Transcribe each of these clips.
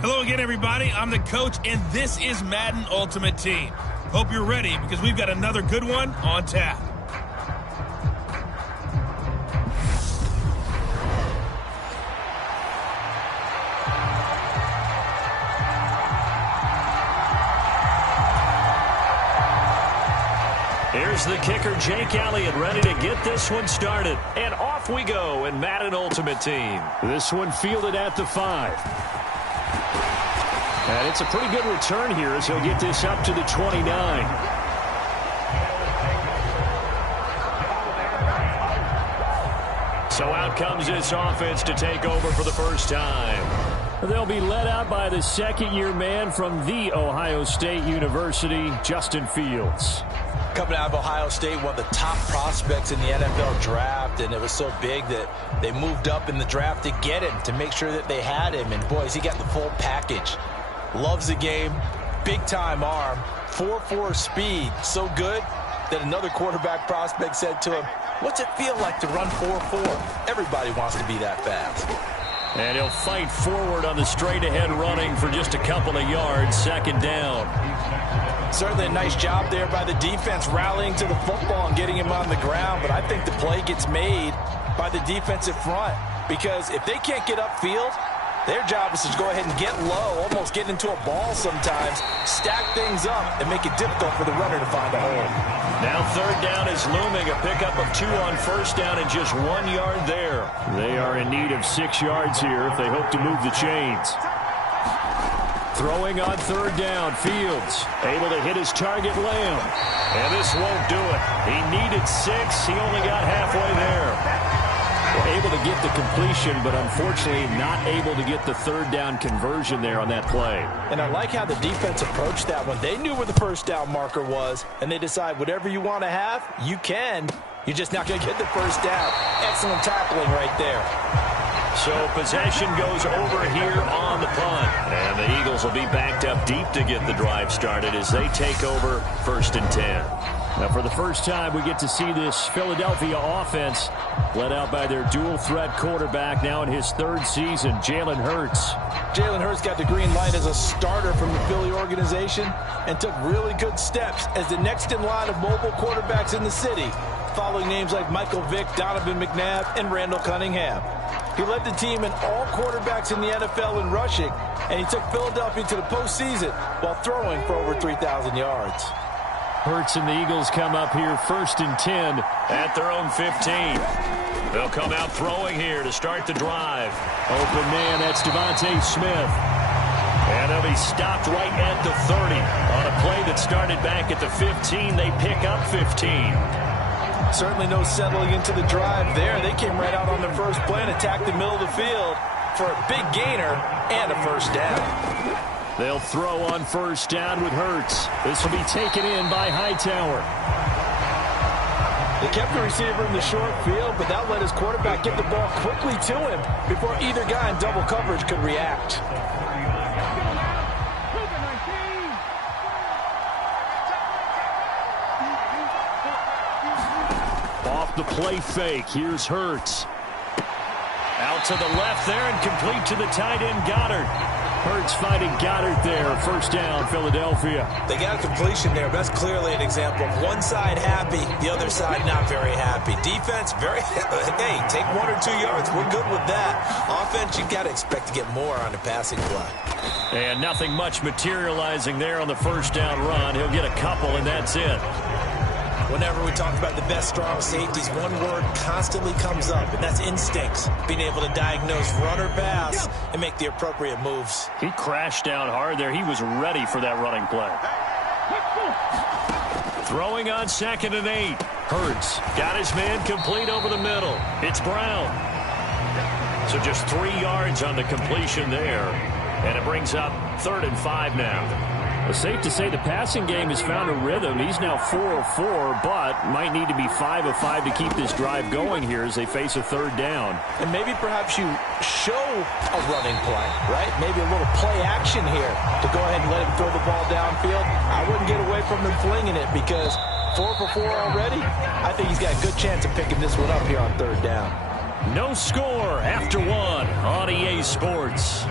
Hello again, everybody. I'm the coach, and this is Madden Ultimate Team. Hope you're ready because we've got another good one on tap. Here's the kicker, Jake Elliott, ready to get this one started. And off we go in Madden Ultimate Team. This one fielded at the 5. And it's a pretty good return here as he'll get this up to the 29. So out comes this offense to take over for the first time. They'll be led out by the second-year man from The Ohio State University, Justin Fields. Coming out of Ohio State, one of the top prospects in the NFL draft, and it was so big that they moved up in the draft to get him, to make sure that they had him. And, boys, he got the full package. Loves the game, big-time arm, 4.4 speed, so good that another quarterback prospect said to him, "What's it feel like to run 4.4? Everybody wants to be that fast." And he'll fight forward on the straight-ahead running for just a couple of yards, second down. Certainly a nice job there by the defense rallying to the football and getting him on the ground, but I think the play gets made by the defensive front because if they can't get upfield, their job is to go ahead and get low, almost get into a ball sometimes, stack things up, and make it difficult for the runner to find a hole. Now third down is looming, a pickup of 2 on first down and just 1 yard there. They are in need of 6 yards here if they hope to move the chains. Throwing on third down, Fields able to hit his target, Lamb. And this won't do it. He needed 6. He only got halfway there. Able to get the completion, but unfortunately not able to get the third down conversion there on that play. And I like how the defense approached that one. They knew where the first down marker was, and they decide whatever you want to have, you can. You're just not going to get the first down. Excellent tackling right there. So possession goes over here on the punt. And the Eagles will be backed up deep to get the drive started as they take over 1st and 10. Now for the first time we get to see this Philadelphia offense led out by their dual-threat quarterback now in his 3rd season, Jalen Hurts. Jalen Hurts got the green light as a starter from the Philly organization and took really good steps as the next in line of mobile quarterbacks in the city, following names like Michael Vick, Donovan McNabb, and Randall Cunningham. He led the team in all quarterbacks in the NFL in rushing, and he took Philadelphia to the postseason while throwing for over 3,000 yards. Hurts and the Eagles come up here 1st and 10 at their own 15. They'll come out throwing here to start the drive. Open man, that's Devontae Smith. And they'll be stopped right at the 30. On a play that started back at the 15, they pick up 15. Certainly no settling into the drive there. They came right out on the first play and attacked the middle of the field for a big gainer and a first down. They'll throw on first down with Hurts. This will be taken in by Hightower. They kept the receiver in the short field, but that let his quarterback get the ball quickly to him before either guy in double coverage could react. Off the play fake, here's Hurts. Out to the left there and complete to the tight end Goddard. Hurts finding Goddard there. First down, Philadelphia. They got a completion there. That's clearly an example of one side happy, the other side not very happy. Defense, very, hey, take 1 or 2 yards. We're good with that. Offense, you got to expect to get more on the passing play. And nothing much materializing there on the first down run. He'll get a couple, and that's it. Whenever we talk about the best strong safeties, one word constantly comes up, and that's instincts. Being able to diagnose run or pass and make the appropriate moves. He crashed down hard there. He was ready for that running play. Throwing on 2nd and 8. Hurts got his man complete over the middle. It's Brown. So just 3 yards on the completion there. And it brings up 3rd and 5 now. It's safe to say the passing game has found a rhythm. He's now 4 of 4, but might need to be 5 of 5 to keep this drive going here as they face a 3rd down. And maybe perhaps you show a running play, right? Maybe a little play action here to go ahead and let him throw the ball downfield. I wouldn't get away from him flinging it because 4 for 4 already. I think he's got a good chance of picking this one up here on 3rd down. No score after 1 on EA Sports.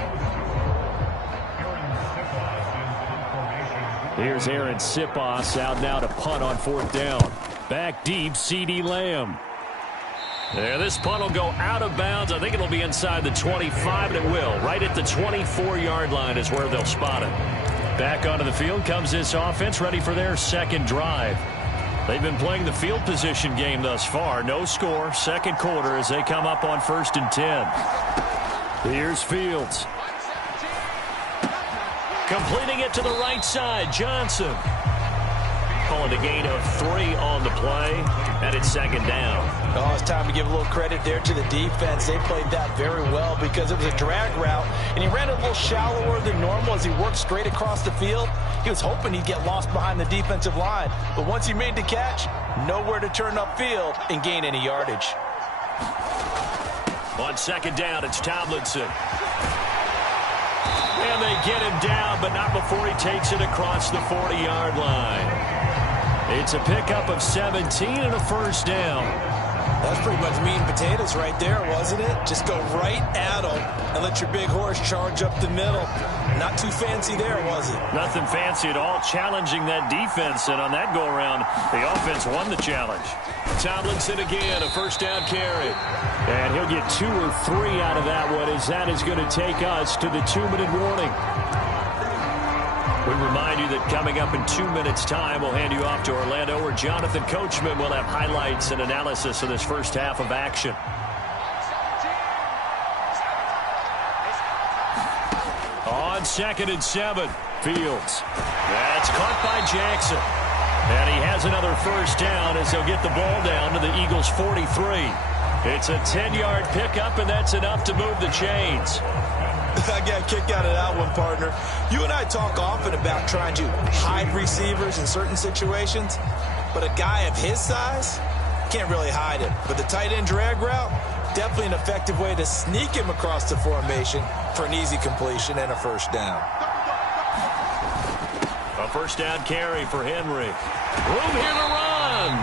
Here's Aaron Sipos out now to punt on 4th down. Back deep, CeeDee Lamb. There, this punt will go out of bounds. I think it'll be inside the 25, and it will. Right at the 24-yard line is where they'll spot it. Back onto the field comes this offense, ready for their second drive. They've been playing the field position game thus far. No score, second quarter as they come up on 1st and 10. Here's Fields. Completing it to the right side, Johnson. Calling a gain of 3 on the play, and it's 2nd down. Oh, it's time to give a little credit there to the defense. They played that very well because it was a drag route, and he ran a little shallower than normal as he worked straight across the field. He was hoping he'd get lost behind the defensive line, but once he made the catch, nowhere to turn upfield and gain any yardage. On 2nd down, it's Tomlinson. And they get him down, but not before he takes it across the 40-yard line. It's a pickup of 17 and a 1st down. That's pretty much meat and potatoes right there, wasn't it? Just go right at him and let your big horse charge up the middle. Not too fancy there, was it? Nothing fancy at all, challenging that defense. And on that go-around, the offense won the challenge. Tomlinson again, a 1st down carry. And he'll get 2 or 3 out of that one, as that is going to take us to the 2-minute warning. We remind you that coming up in 2 minutes' time, we'll hand you off to Orlando, where Jonathan Coachman will have highlights and analysis of this first half of action. On 2nd and 7, Fields. That's caught by Jackson. And he has another 1st down as he'll get the ball down to the Eagles' 43. It's a 10-yard pickup, and that's enough to move the chains. I got a kick out of that one, partner. You and I talk often about trying to hide receivers in certain situations, but a guy of his size can't really hide him. But the tight end drag route, definitely an effective way to sneak him across the formation for an easy completion and a 1st down. A 1st down carry for Henry. Room here to run.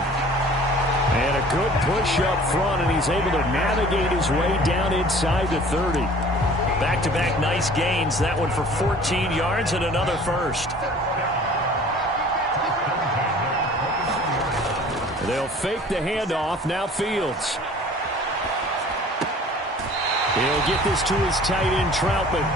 And a good push up front, and he's able to navigate his way down inside the 30. Back-to-back nice gains. That one for 14 yards and another 1st. They'll fake the handoff. Now Fields. He'll get this to his tight end, Troutman.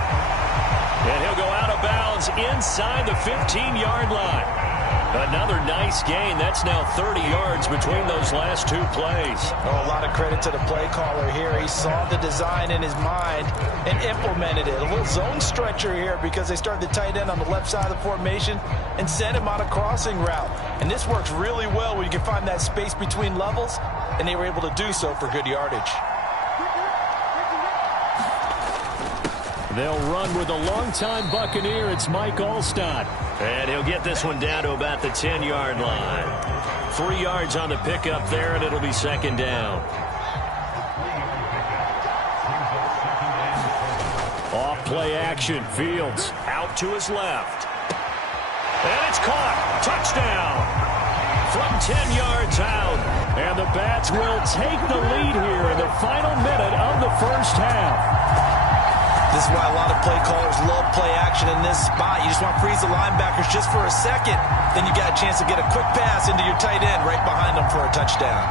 And he'll go out of bounds inside the 15-yard line. Another nice gain. That's now 30 yards between those last 2 plays. Oh, a lot of credit to the play caller here. He saw the design in his mind and implemented it. A little zone stretcher here because they started the tight end on the left side of the formation and sent him on a crossing route. And this works really well when you can find that space between levels, and they were able to do so for good yardage. They'll run with a longtime Buccaneer. It's Mike Alstott. And he'll get this one down to about the 10-yard line. 3 yards on the pickup there, and it'll be 2nd down. Off play action. Fields out to his left. And it's caught. Touchdown. From 10 yards out. And the Bats will take the lead here in the final minute of the first half. This is why a lot of play callers love play action in this spot. You just want to freeze the linebackers just for a second. Then you got a chance to get a quick pass into your tight end right behind them for a touchdown.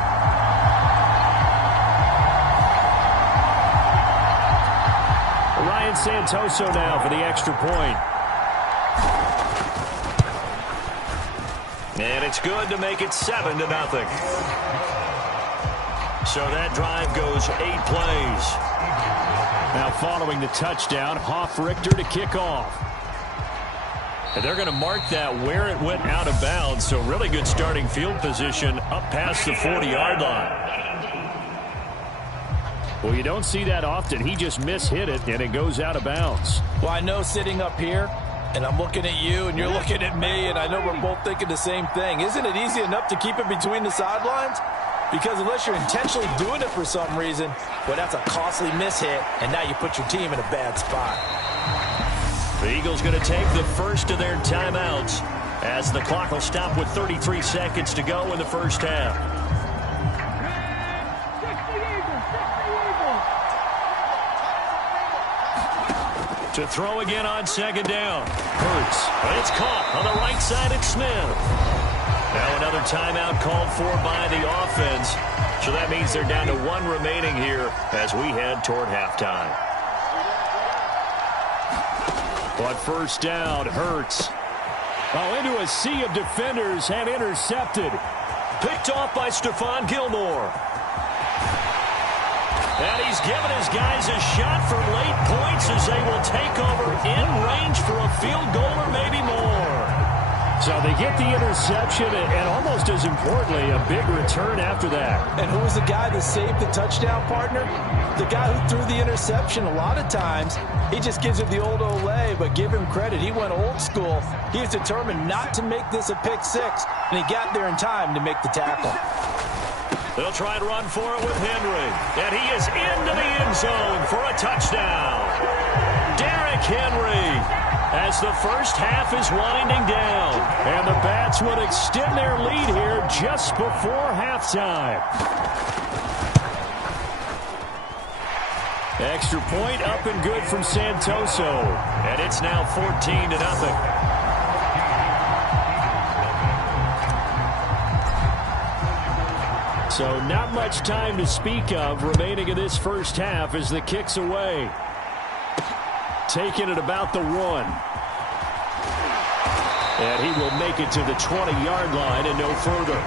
Ryan Santoso now for the extra point. And it's good to make it 7-0. So that drive goes 8 plays. Now following the touchdown, Hoff-Richter to kick off. And they're going to mark that where it went out of bounds. So really good starting field position up past the 40-yard line. Well, you don't see that often. He just mishit it, and it goes out of bounds. Well, I know sitting up here, and I'm looking at you, and you're looking at me, and I know we're both thinking the same thing. Isn't it easy enough to keep it between the sidelines? Because unless you're intentionally doing it for some reason, well, that's a costly mishit, and now you put your team in a bad spot. The Eagles going to take the first of their timeouts as the clock will stop with 33 seconds to go in the first half. To throw again on second down. Hurts. But it's caught on the right side. It's Smith. Now another timeout called for by the offense. So that means they're down to one remaining here as we head toward halftime. But first down, Hurts. Oh, into a sea of defenders and intercepted. Picked off by Stephon Gilmore. And he's given his guys a shot for late points as they will take over in range for a field goal or maybe more. So they get the interception and almost as importantly, a big return after that. And who was the guy that saved the touchdown, partner? The guy who threw the interception. A lot of times, he just gives it the old Olay, but give him credit. He went old school. He was determined not to make this a pick six, and he got there in time to make the tackle. They'll try and run for it with Henry. And he is into the end zone for a touchdown. Derrick Henry as the first half is winding down. And the Bats would extend their lead here just before halftime. Extra point up and good from Santoso. And it's now 14-0. So not much time to speak of remaining in this first half as the kick's away. Taking it about the 1. And he will make it to the 20-yard line and no further.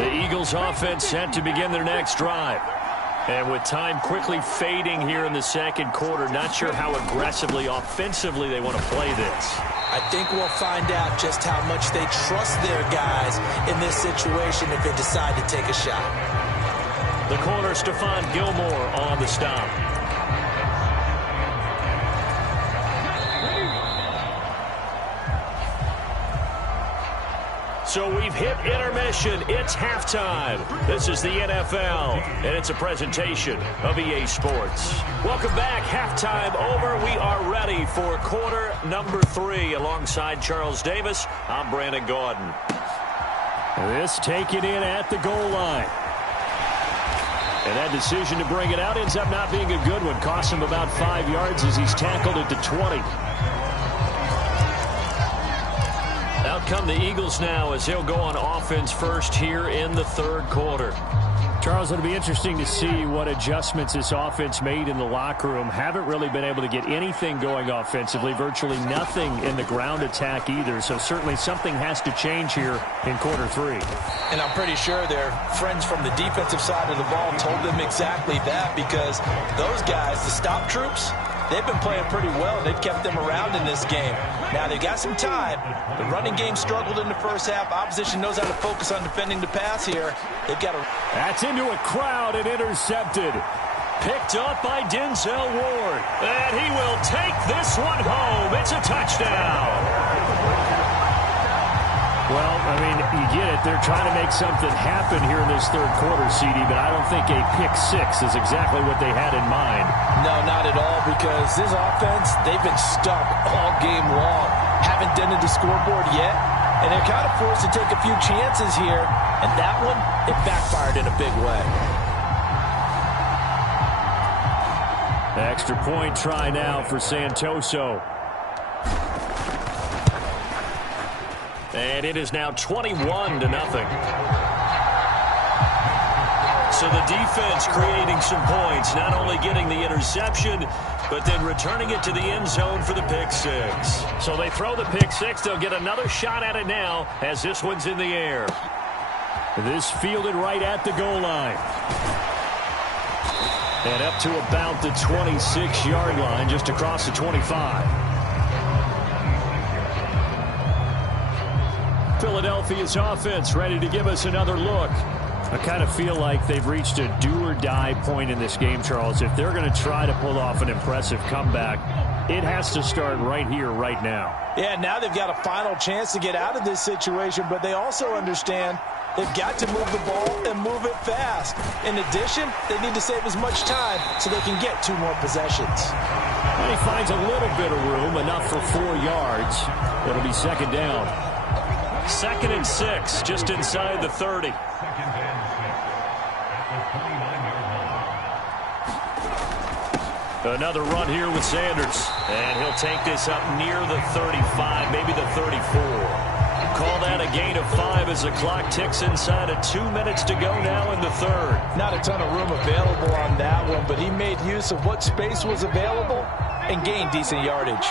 The Eagles offense set to begin their next drive. And with time quickly fading here in the second quarter, not sure how aggressively, offensively they want to play this. I think we'll find out just how much they trust their guys in this situation if they decide to take a shot. The corner, Stephon Gilmore on the stop. So we've hit intermission. It's halftime. This is the NFL, and it's a presentation of EA Sports. Welcome back. Halftime over. We are ready for quarter number 3. Alongside Charles Davis, I'm Brandon Gaudin. This taken in at the goal line. And that decision to bring it out ends up not being a good one. Costs him about 5 yards as he's tackled at the 20. Out come the Eagles now as they'll go on offense first here in the third quarter. Charles, it'll be interesting to see what adjustments this offense made in the locker room. Haven't really been able to get anything going offensively, virtually nothing in the ground attack either. So certainly something has to change here in quarter 3. And I'm pretty sure their friends from the defensive side of the ball told them exactly that, because those guys, the stop troops, they've been playing pretty well. They've kept them around in this game. Now, they've got some time. The running game struggled in the first half. Opposition knows how to focus on defending the pass here. They've got to... That's into a crowd and intercepted. Picked up by Denzel Ward. And he will take this one home. It's a touchdown. Well, I mean, you get it. They're trying to make something happen here in this third quarter, CD, but I don't think a pick six is exactly what they had in mind. No, not at all, because this offense, they've been stuck all game long. Haven't dented the scoreboard yet, and they're kind of forced to take a few chances here, and that one, it backfired in a big way. Extra point try now for Santoso. And it is now 21-0. So the defense creating some points, not only getting the interception, but then returning it to the end zone for the pick six. So they throw the pick six. They'll get another shot at it now as this one's in the air. This fielded right at the goal line. And up to about the 26-yard line, just across the 25. Philadelphia's offense ready to give us another look. I kind of feel like they've reached a do-or-die point in this game, Charles. If they're going to try to pull off an impressive comeback, it has to start right here, right now. Yeah, now they've got a final chance to get out of this situation, but they also understand they've got to move the ball and move it fast. In addition, they need to save as much time so they can get 2 more possessions. And he finds a little bit of room, enough for 4 yards. It'll be second down. 2nd and 6, just inside the 30. Another run here with Sanders. And he'll take this up near the 35, maybe the 34. Call that a gain of 5 as the clock ticks inside of 2 minutes to go now in the 3rd. Not a ton of room available on that one, but he made use of what space was available and gained decent yardage.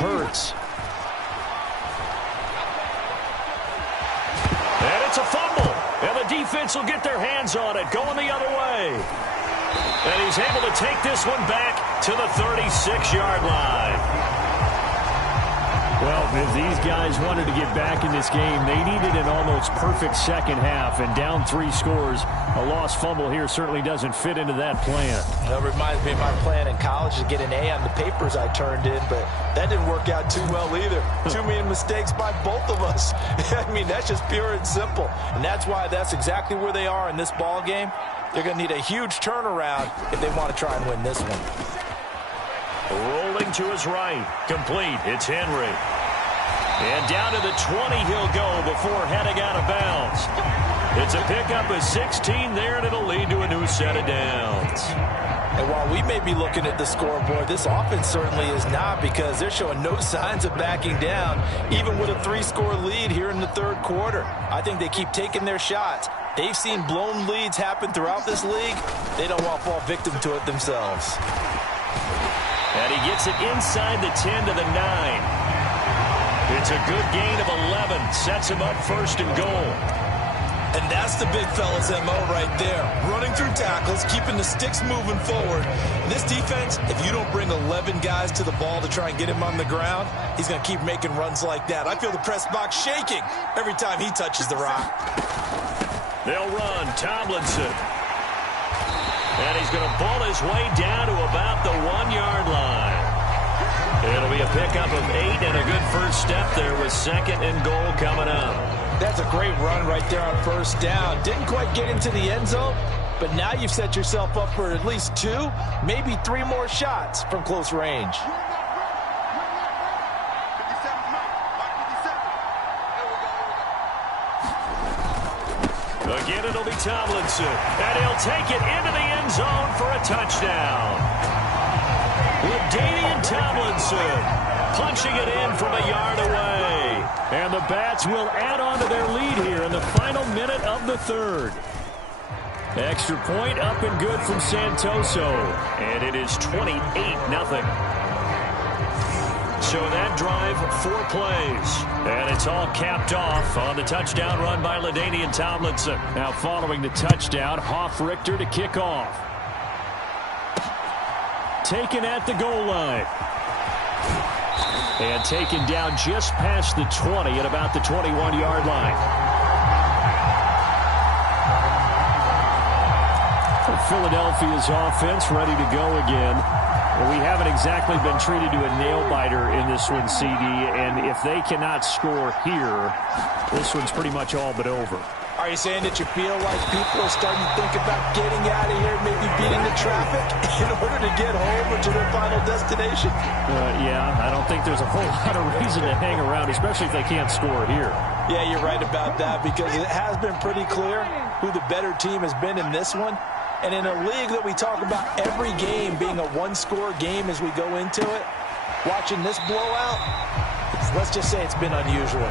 Hurts. And it's a fumble. And the defense will get their hands on it, going the other way. And he's able to take this one back to the 36-yard line. Well, if these guys wanted to get back in this game, they needed an almost perfect second half, and down 3 scores. A lost fumble here certainly doesn't fit into that plan. That reminds me of my plan in college to get an A on the papers I turned in, but that didn't work out too well either. Too many mistakes by both of us. I mean, that's just pure and simple. And that's why that's exactly where they are in this ball game. They're going to need a huge turnaround if they want to try and win this one. Rolling to his right. Complete. It's Henry. And down to the 20 he'll go before heading out of bounds. It's a pickup of 16 there, and it'll lead to a new set of downs. And while we may be looking at the scoreboard, this offense certainly is not, because they're showing no signs of backing down, even with a 3-score lead here in the 3rd quarter. I think they keep taking their shots. They've seen blown leads happen throughout this league. They don't want to fall victim to it themselves. And he gets it inside the 10 to the 9. It's a good gain of 11. Sets him up 1st and goal. And that's the big fella's MO right there. Running through tackles, keeping the sticks moving forward. This defense, if you don't bring 11 guys to the ball to try and get him on the ground, he's going to keep making runs like that. I feel the press box shaking every time he touches the rock. They'll run. Tomlinson. And he's going to ball his way down to about the 1-yard line. It'll be a pickup of 8 and a good first step there with 2nd and goal coming up. That's a great run right there on 1st down. Didn't quite get into the end zone, but now you've set yourself up for at least 2, maybe 3 more shots from close range. Again, it'll be Tomlinson, and he'll take it into the end zone for a touchdown. LaDainian Tomlinson punching it in from a yard away. And the Bats will add on to their lead here in the final minute of the 3rd. Extra point up and good from Santoso. And it is 28-0. So that drive, 4 plays. And it's all capped off on the touchdown run by LaDainian Tomlinson. Now following the touchdown, Hoff-Richter to kick off. Taken at the goal line. And taken down just past the 20 at about the 21-yard line. Philadelphia's offense ready to go again. We haven't exactly been treated to a nail-biter in this one, CD, and if they cannot score here, this one's pretty much all but over. Are you saying that you feel like people are starting to think about getting out of here, maybe beating the traffic in order to get home or to their final destination? Yeah, I don't think there's a whole lot of reason to hang around, especially if they can't score here. Yeah, you're right about that, because it has been pretty clear who the better team has been in this one. And in a league that we talk about every game being a 1-score game as we go into it, watching this blowout, let's just say it's been unusual.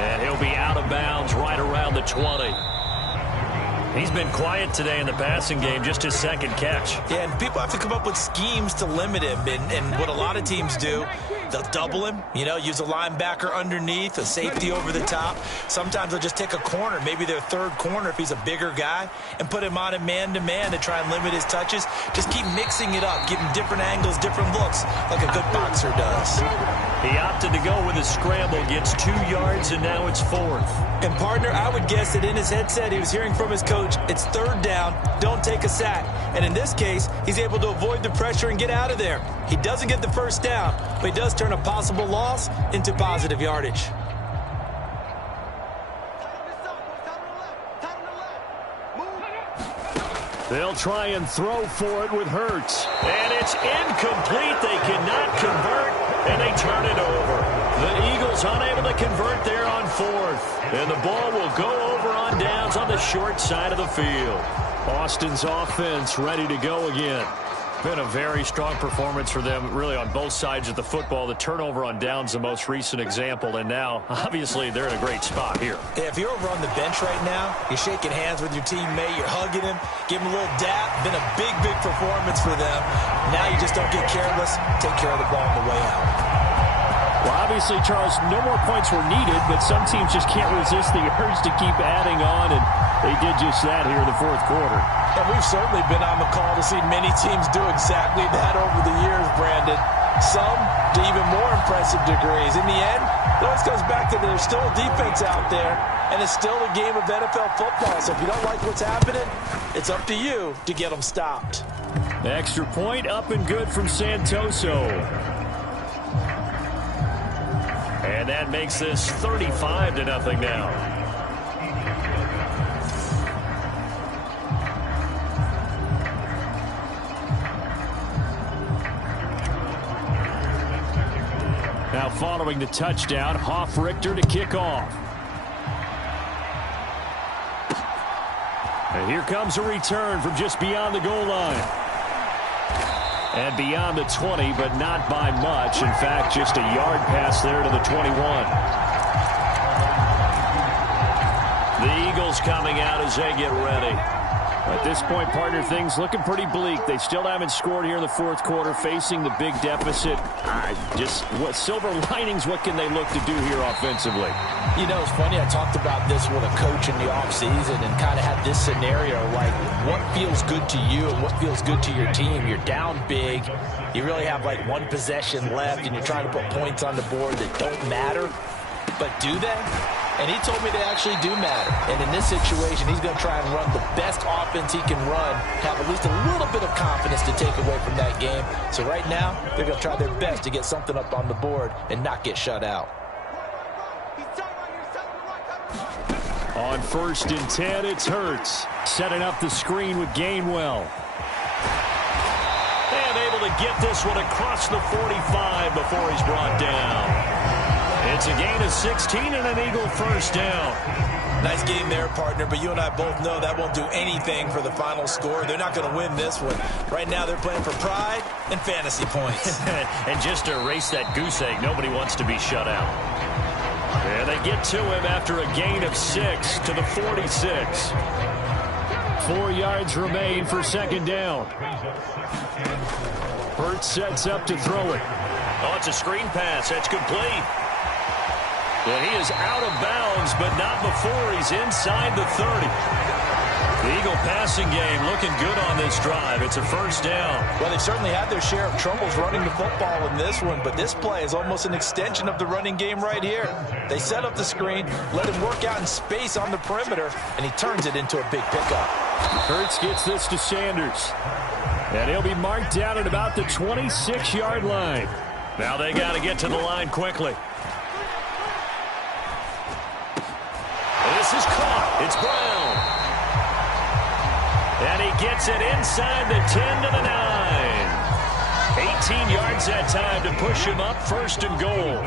And he'll be out of bounds right around the 20. He's been quiet today in the passing game, just his 2nd catch. Yeah, and people have to come up with schemes to limit him. And what a lot of teams do, they'll double him, use a linebacker underneath, a safety over the top. Sometimes they'll just take a corner, maybe their 3rd corner if he's a bigger guy, and put him on a man-to-man to try and limit his touches. Just keep mixing it up, give him different angles, different looks, like a good boxer does. He opted to go with a scramble, gets 2 yards, and now it's 4th. And, partner, I would guess that in his headset he was hearing from his coach, it's 3rd down, don't take a sack. And in this case, he's able to avoid the pressure and get out of there. He doesn't get the 1st down, but he does turn a possible loss into positive yardage. They'll try and throw for it with Hurts. And it's incomplete. They cannot convert. and they turn it over. The Eagles unable to convert there on fourth. And the ball will go over on downs on the short side of the field. Austin's offense ready to go again. Been a very strong performance for them, really, on both sides of the football. The turnover on downs, the most recent example, and now, obviously, they're in a great spot here. Yeah, if you're over on the bench right now, you're shaking hands with your teammate, you're hugging him, give him a little dap. Been a big, big performance for them. Now you just don't get careless. Take care of the ball on the way out. Well, obviously, Charles, no more points were needed, but some teams just can't resist the urge to keep adding on, and they did just that here in the fourth quarter. And we've certainly been on the call to see many teams do exactly that over the years, Brandon. Some to even more impressive degrees. In the end, it always comes back to there's still a defense out there, and it's still a game of NFL football. So if you don't like what's happening, it's up to you to get them stopped. Extra point up and good from Santoso. And that makes this 35-0 now. Now following the touchdown, Hoff-Richter to kick off. And here comes a return from just beyond the goal line. And beyond the 20, but not by much. In fact, just a yard pass there to the 21. The Eagles coming out as they get ready. At this point, partner, things looking pretty bleak. They still haven't scored here in the fourth quarter, facing the big deficit. What silver linings, what can they look to do here offensively? You know, it's funny, I talked about this with a coach in the offseason and kind of had this scenario, like what feels good to you and what feels good to your team. You're down big. You really have like one possession left, and you're trying to put points on the board that don't matter. But do they? And he told me they actually do matter. And in this situation, he's going to try and run the best offense he can run, have at least a little bit of confidence to take away from that game. So right now, they're going to try their best to get something up on the board and not get shut out. On 1st and 10, it's Hurts. Setting up the screen with Gainwell. And able to get this one across the 45 before he's brought down. It's a gain of 16 and an Eagle first down. Nice game there, partner, but you and I both know that won't do anything for the final score. They're not going to win this one. Right now, they're playing for pride and fantasy points. And just to erase that goose egg, nobody wants to be shut out. And they get to him after a gain of 6 to the 46. 4 yards remain for second down. Hurts sets up to throw it. Oh, it's a screen pass. That's complete. And he is out of bounds, but not before he's inside the 30. The Eagle passing game looking good on this drive. It's a first down. Well, they've certainly had their share of troubles running the football in this one, but this play is almost an extension of the running game right here. They set up the screen, let him work out in space on the perimeter, and he turns it into a big pickup. Hurts gets this to Sanders. And he'll be marked down at about the 26-yard line. Now they got to get to the line quickly. This is caught. It's Brown. And he gets it inside the 10 to the 9. 18 yards that time to push him up, 1st and goal.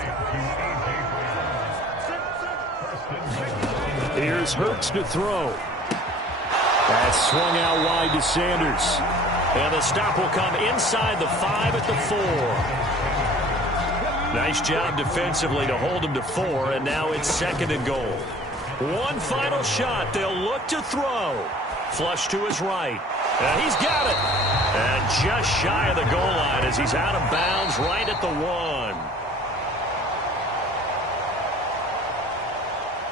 Here's Hurts to throw. That's swung out wide to Sanders. And the stop will come inside the 5 at the 4. Nice job defensively to hold him to 4, and now it's 2nd and goal. One final shot. They'll look to throw. Flush to his right. And he's got it. And just shy of the goal line as he's out of bounds right at the 1.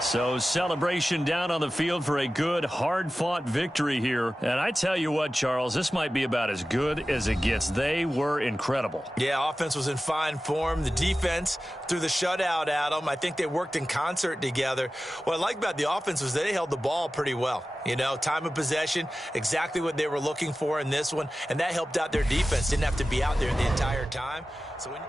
So celebration down on the field for a good, hard-fought victory here. And I tell you what, Charles, this might be about as good as it gets. They were incredible. Yeah, offense was in fine form. The defense threw the shutout at them. I think they worked in concert together. What I like about the offense was they held the ball pretty well. You know, time of possession, exactly what they were looking for in this one. And that helped out their defense. Didn't have to be out there the entire time. So when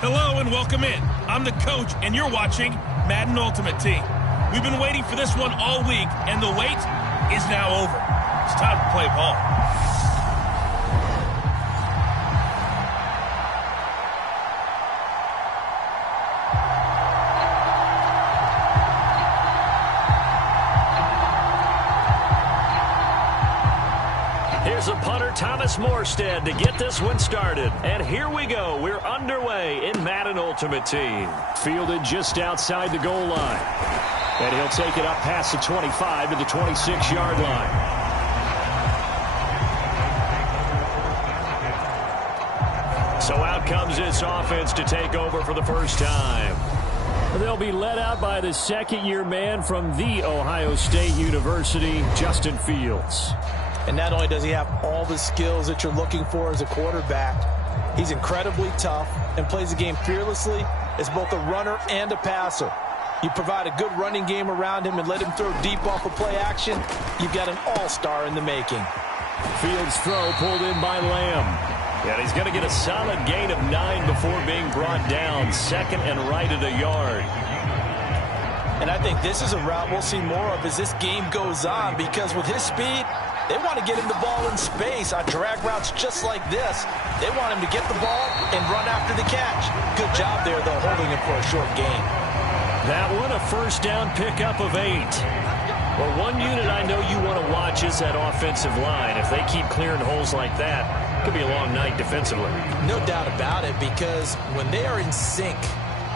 Hello and welcome in. I'm the coach, and you're watching Madden Ultimate Team. We've been waiting for this one all week, and the wait is now over. It's time to play ball. Here's a punter, Thomas Morstead, to get this one started. And here we go. We're underway in Madden Ultimate Team. Fielded just outside the goal line. And he'll take it up past the 25 to the 26-yard line. So out comes this offense to take over for the first time. They'll be led out by the second-year man from The Ohio State University, Justin Fields. And not only does he have all the skills that you're looking for as a quarterback, he's incredibly tough and plays the game fearlessly as both a runner and a passer. You provide a good running game around him and let him throw deep off of play action, you've got an all-star in the making. Fields' throw pulled in by Lamb. And he's going to get a solid gain of 9 before being brought down. Second and right at a yard. And I think this is a route we'll see more of as this game goes on, because with his speed, they want to get him the ball in space on drag routes just like this. They want him to get the ball and run after the catch. Good job there, though, holding him for a short gain. That one, a first down pickup of 8. Well, one unit I know you want to watch is that offensive line. If they keep clearing holes like that, it could be a long night defensively. No doubt about it, because when they are in sync,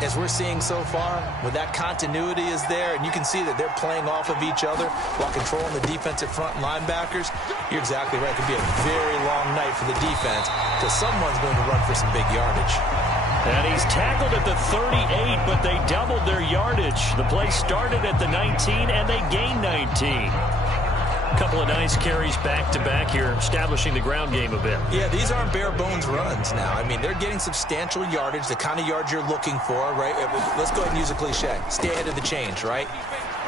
as we're seeing so far, when that continuity is there, and you can see that they're playing off of each other while controlling the defensive front linebackers, you're exactly right. It could be a very long night for the defense because someone's going to run for some big yardage. And he's tackled at the 38, but they doubled their yardage. The play started at the 19, and they gained 19. A couple of nice carries back-to-back here, establishing the ground game a bit. Yeah, these aren't bare-bones runs now. I mean, they're getting substantial yardage, the kind of yards you're looking for, right? Let's go ahead and use a cliche. Stay ahead of the change, right?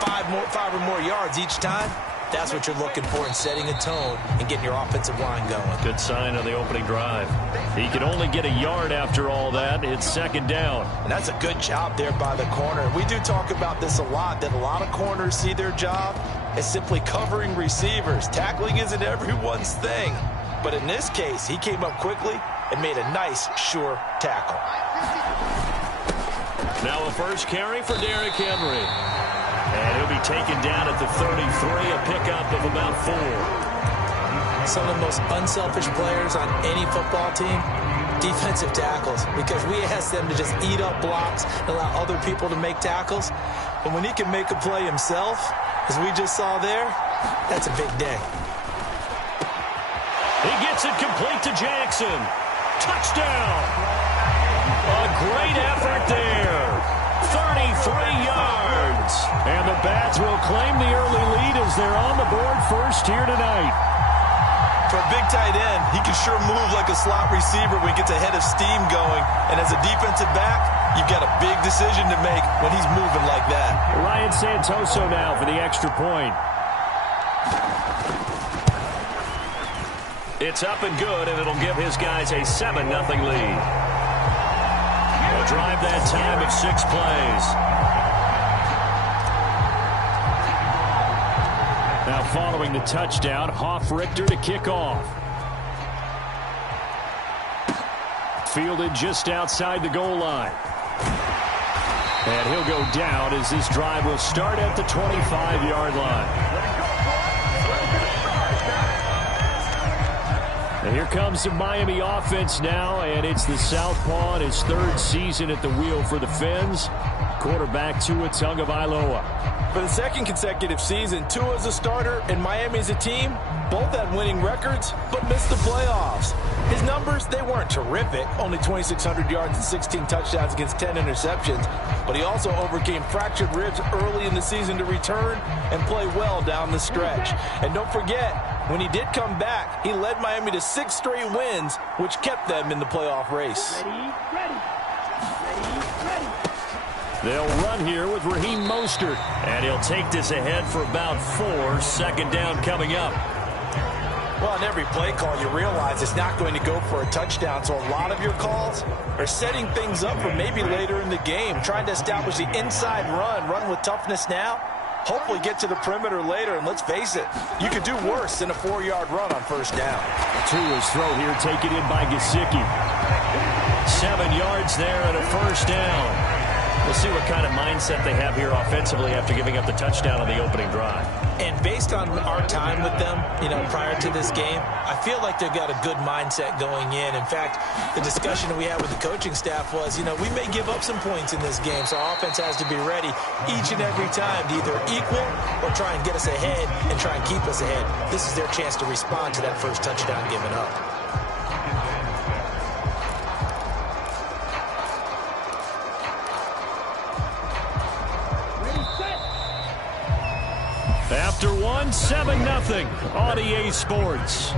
5 or more yards each time. That's what you're looking for in setting a tone and getting your offensive line going. Good sign on the opening drive. He can only get a yard after all that. It's second down. And that's a good job there by the corner. We do talk about this a lot, that a lot of corners see their job as simply covering receivers. Tackling isn't everyone's thing. But in this case, he came up quickly and made a nice, sure tackle. Now a first carry for Derrick Henry. And he'll be taken down at the 33, a pickup of about 4. Some of the most unselfish players on any football team, defensive tackles, because we ask them to just eat up blocks and allow other people to make tackles. But when he can make a play himself, as we just saw there, that's a big day. He gets it complete to Jackson. Touchdown! A great effort there. 33 yards. And the Bats will claim the early lead as they're on the board first here tonight. For a big tight end, he can sure move like a slot receiver when he gets a head of steam going. And as a defensive back, you've got a big decision to make when he's moving like that. Ryan Santoso now for the extra point. It's up and good, and it'll give his guys a 7-0 lead. They'll drive that time of 6 plays. Now following the touchdown, Hoff-Richter to kick off. Fielded just outside the goal line. And he'll go down as this drive will start at the 25-yard line. And here comes the Miami offense now, and it's the southpaw in his 3rd season at the wheel for the Fins. Quarterback Tua Tagovailoa. For the 2nd consecutive season, Tua's a starter and Miami's a team. Both had winning records, but missed the playoffs. His numbers, they weren't terrific. Only 2,600 yards and 16 touchdowns against 10 interceptions. But he also overcame fractured ribs early in the season to return and play well down the stretch. And don't forget, when he did come back, he led Miami to 6 straight wins, which kept them in the playoff race. They'll run here with Raheem Mostert. And he'll take this ahead for about 4. Second down coming up. Well, on every play call, you realize it's not going to go for a touchdown, so a lot of your calls are setting things up for maybe later in the game, trying to establish the inside run with toughness now, hopefully get to the perimeter later, and let's face it, you could do worse than a 4-yard run on first down. Tua's throw here taken in by Gesicki. 7 yards there and a first down. We'll see what kind of mindset they have here offensively after giving up the touchdown on the opening drive. And based on our time with them, prior to this game, I feel like they've got a good mindset going in. In fact, the discussion that we had with the coaching staff was, we may give up some points in this game, so our offense has to be ready each and every time to either equal or try and get us ahead and try and keep us ahead. This is their chance to respond to that first touchdown given up. After 1, 7-0 on EA Sports.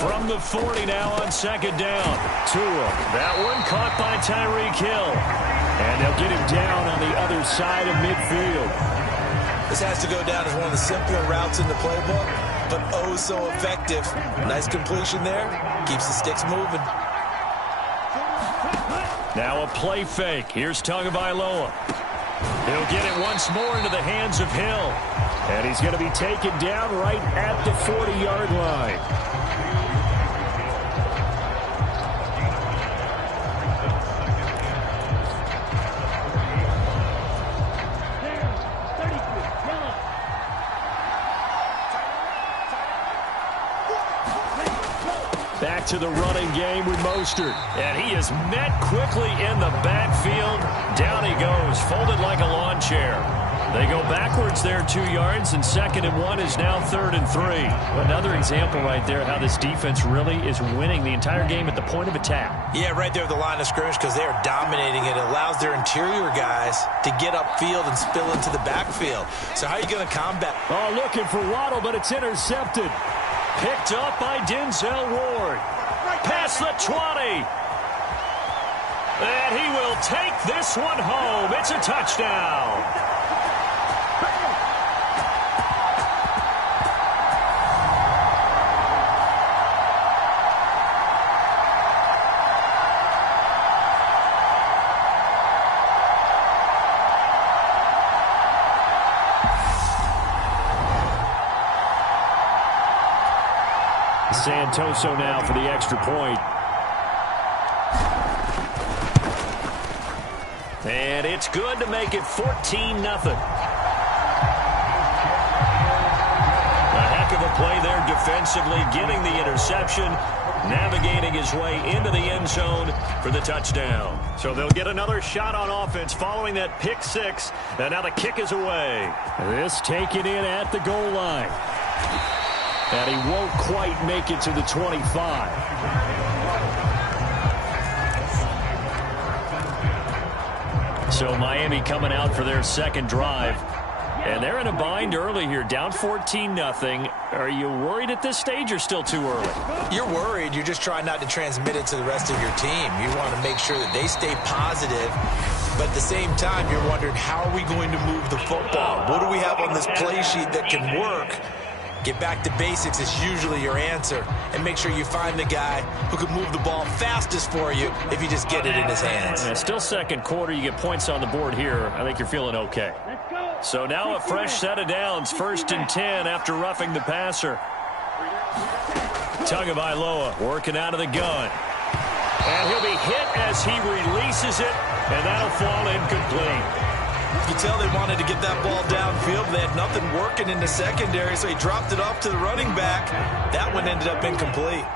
From the 40 now on second down. Tua, that one caught by Tyreek Hill. And they'll get him down on the other side of midfield. This has to go down as one of the simpler routes in the playbook, but oh so effective. Nice completion there. Keeps the sticks moving. Now a play fake. Here's Tagovailoa. He'll get it once more into the hands of Hill. And he's going to be taken down right at the 40-yard line. Back to the running game with Mostert. And he is met quickly in the backfield. Down he goes, folded like a lawn chair. They go backwards there 2 yards, and 2nd and 1 is now 3rd and 3. Another example right there how this defense really is winning the entire game at the point of attack. Yeah, right there at the line of scrimmage because they are dominating it. It allows their interior guys to get upfield and spill into the backfield. So how are you going to combat? Oh, looking for Waddle, but it's intercepted. Picked up by Denzel Ward. Past the 20. And he will take this one home. It's a touchdown. Santoso now for the extra point. And it's good to make it 14-0. A heck of a play there defensively, getting the interception, navigating his way into the end zone for the touchdown. So they'll get another shot on offense following that pick six, and now the kick is away. This taken in at the goal line. And he won't quite make it to the 25. So Miami coming out for their second drive. And they're in a bind early here, down 14-0. Are you worried at this stage or still too early? You're worried. You're just trying not to transmit it to the rest of your team. You want to make sure that they stay positive. But at the same time, you're wondering, how are we going to move the football? What do we have on this play sheet that can work? Get back to basics is usually your answer. And make sure you find the guy who can move the ball fastest for you if you just get it in his hands. Yeah, still second quarter. You get points on the board here. I think you're feeling okay. So now a fresh set of downs. 1st and 10 after roughing the passer. Tagovailoa working out of the gun. And he'll be hit as he releases it. And that'll fall incomplete. You tell they wanted to get that ball downfield. They had nothing working in the secondary, so he dropped it off to the running back. That one ended up incomplete.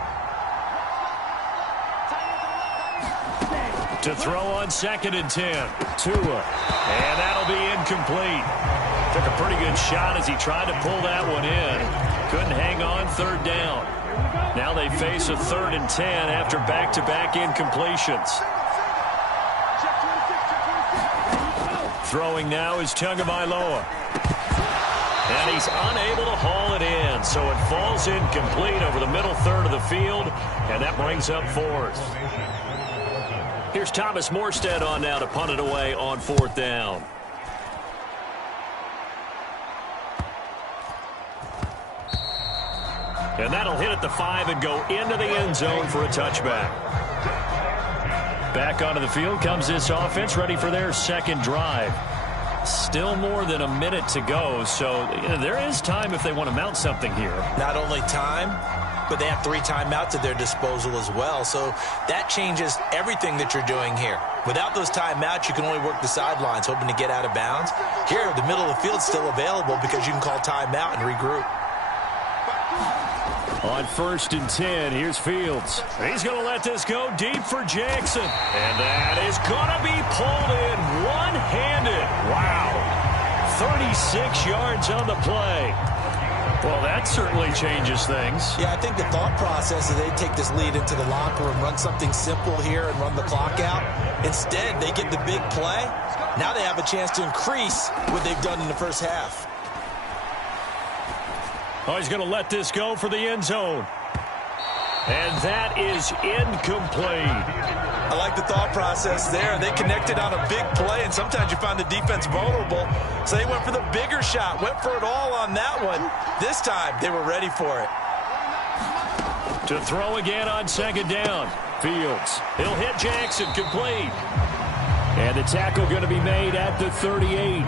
To throw on 2nd and 10. Tua. And that'll be incomplete. Took a pretty good shot as he tried to pull that one in. Couldn't hang on. 3rd down. Now they face a 3rd and 10 after back-to-back incompletions. Throwing now is Tagovailoa. And he's unable to haul it in, so it falls incomplete over the middle third of the field, and that brings up fourth. Here's Thomas Morstead on now to punt it away on fourth down. And that'll hit at the 5 and go into the end zone for a touchback. Back onto the field comes this offense, ready for their second drive. Still more than a minute to go, so there is time if they want to mount something here. Not only time, but they have 3 timeouts at their disposal as well, so that changes everything that you're doing here. Without those timeouts, you can only work the sidelines, hoping to get out of bounds. Here, the middle of the field's still available because you can call timeout and regroup. On 1st and 10, here's Fields. He's going to let this go deep for Jackson. And that is going to be pulled in one-handed. Wow. 36 yards on the play. Well, that certainly changes things. Yeah, I think the thought process is they take this lead into the locker room, run something simple here and run the clock out. Instead, they get the big play. Now they have a chance to increase what they've done in the first half. Oh, he's going to let this go for the end zone. And that is incomplete. I like the thought process there. They connected on a big play, and sometimes you find the defense vulnerable. So they went for the bigger shot, went for it all on that one. This time, they were ready for it. To throw again on 2nd down. Fields. He'll hit Jackson, complete. And the tackle going to be made at the 38.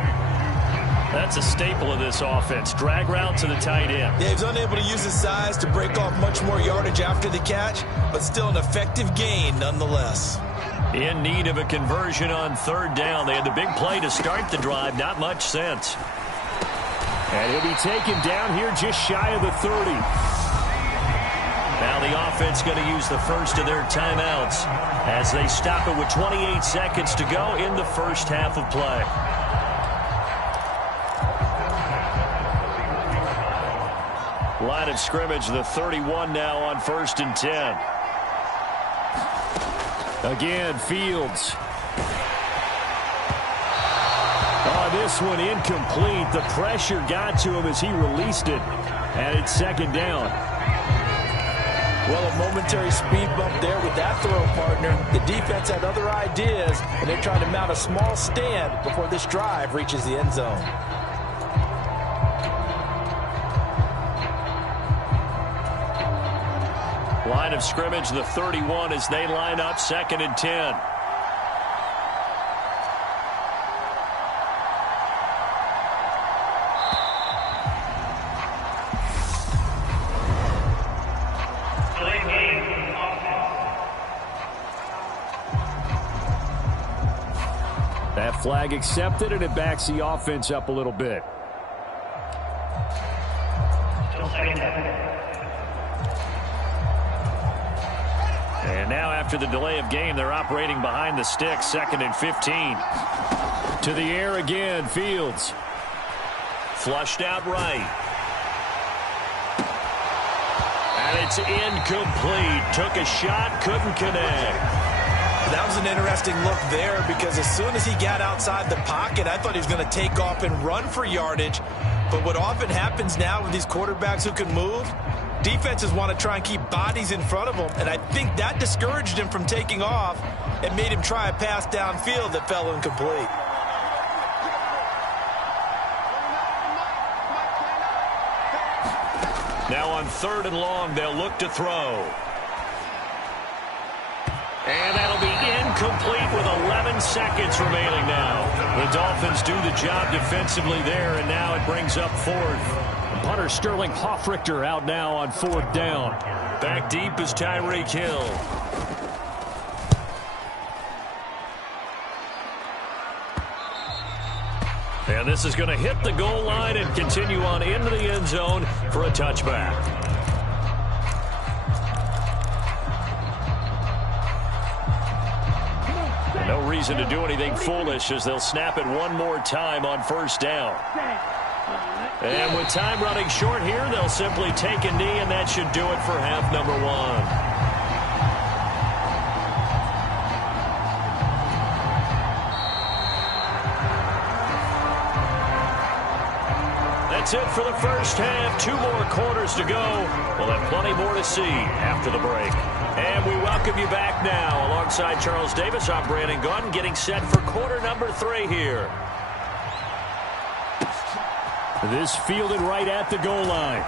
That's a staple of this offense. Drag route to the tight end. Yeah, he's unable to use his size to break off much more yardage after the catch, but still an effective gain nonetheless. In need of a conversion on 3rd down. They had the big play to start the drive. Not much sense. And he'll be taken down here just shy of the 30. Now the offense going to use the first of their timeouts as they stop it with 28 seconds to go in the first half of play. Line of scrimmage, the 31 now on 1st and 10. Again, Fields. Oh, this one incomplete. The pressure got to him as he released it. And it's 2nd down. Well, a momentary speed bump there with that throw, partner. The defense had other ideas, and they're trying to mount a small stand before this drive reaches the end zone. Line of scrimmage, the 31 as they line up 2nd and 10. That flag accepted, and it backs the offense up a little bit. Still 2nd down. And now after the delay of game, they're operating behind the sticks, 2nd and 15. To the air again, Fields. Flushed out right. And it's incomplete. Took a shot, couldn't connect. That was an interesting look there because as soon as he got outside the pocket, I thought he was going to take off and run for yardage. But what often happens now with these quarterbacks who can move, defenses want to try and keep bodies in front of them, and I think that discouraged him from taking off and made him try a pass downfield that fell incomplete. Now on 3rd and long, they'll look to throw. And that'll be incomplete with 11 seconds remaining now. The Dolphins do the job defensively there, and now it brings up 4th. Punter Sterling Hoffrichter out now on 4th down. Back deep is Tyreek Hill. And this is going to hit the goal line and continue on into the end zone for a touchback. And no reason to do anything foolish as they'll snap it one more time on 1st down. And with time running short here, they'll simply take a knee, and that should do it for half number 1. That's it for the first half. 2 more quarters to go. We'll have plenty more to see after the break. And we welcome you back now. Alongside Charles Davis, I'm Brandon Gunn, getting set for quarter number 3 here. This fielded right at the goal line.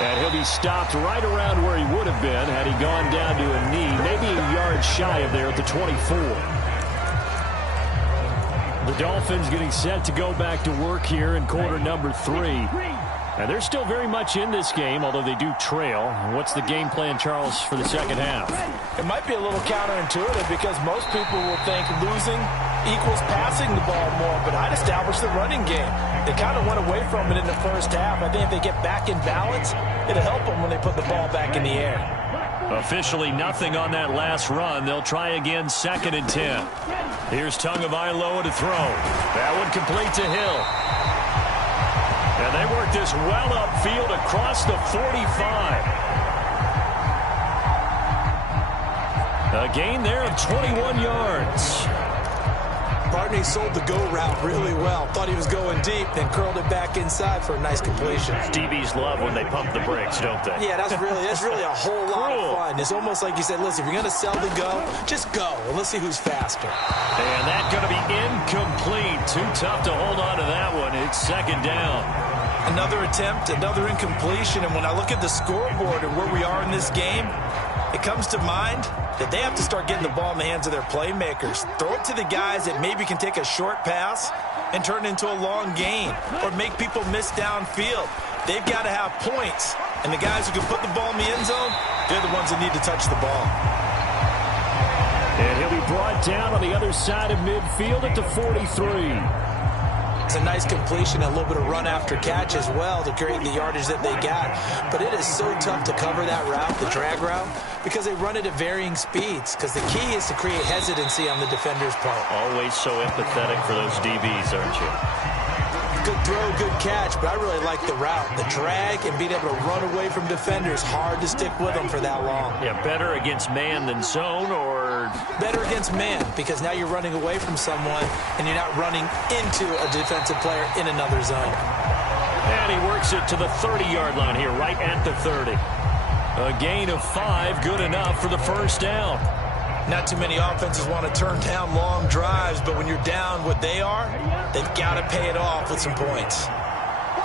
And he'll be stopped right around where he would have been had he gone down to a knee, maybe a yard shy of there at the 24. The Dolphins getting set to go back to work here in quarter number 3. And they're still very much in this game, although they do trail. What's the game plan, Charles, for the second half? It might be a little counterintuitive because most people will think losing equals passing the ball more, but I'd establish the running game. They kind of went away from it in the first half. I think if they get back in balance, it'll help them when they put the ball back in the air. Officially nothing on that last run. They'll try again, 2nd and 10. Here's Tagovailoa to throw. That one complete to Hill. And they work this well upfield across the 45. A gain there of 21 yards. Barney sold the go route really well. Thought he was going deep, then curled it back inside for a nice completion. DBs love when they pump the brakes, don't they? Yeah, that's really a whole lot of fun. It's almost like you said, listen, if you're going to sell the go, just go, and let's see who's faster. And that's going to be incomplete. Too tough to hold on to that one. It's 2nd down. Another attempt, another incompletion, and when I look at the scoreboard and where we are in this game, it comes to mind that they have to start getting the ball in the hands of their playmakers. Throw it to the guys that maybe can take a short pass and turn it into a long gain or make people miss downfield. They've got to have points, and the guys who can put the ball in the end zone, they're the ones that need to touch the ball. And he'll be brought down on the other side of midfield at the 43. It's a nice completion, a little bit of run after catch as well to create the yardage that they got. But it is so tough to cover that route, the drag route, because they run it at varying speeds. Because the key is to create hesitancy on the defender's part. Always so empathetic for those DBs, aren't you? Good throw, good catch, but I really like the route. The drag and being able to run away from defenders, hard to stick with them for that long. Yeah, better against man than zone, or? Better against man, because now you're running away from someone and you're not running into a defensive player in another zone. And he works it to the 30-yard line here, right at the 30. A gain of 5, good enough for the first down. Not too many offenses want to turn down long drives, but when you're down what they are, they've got to pay it off with some points.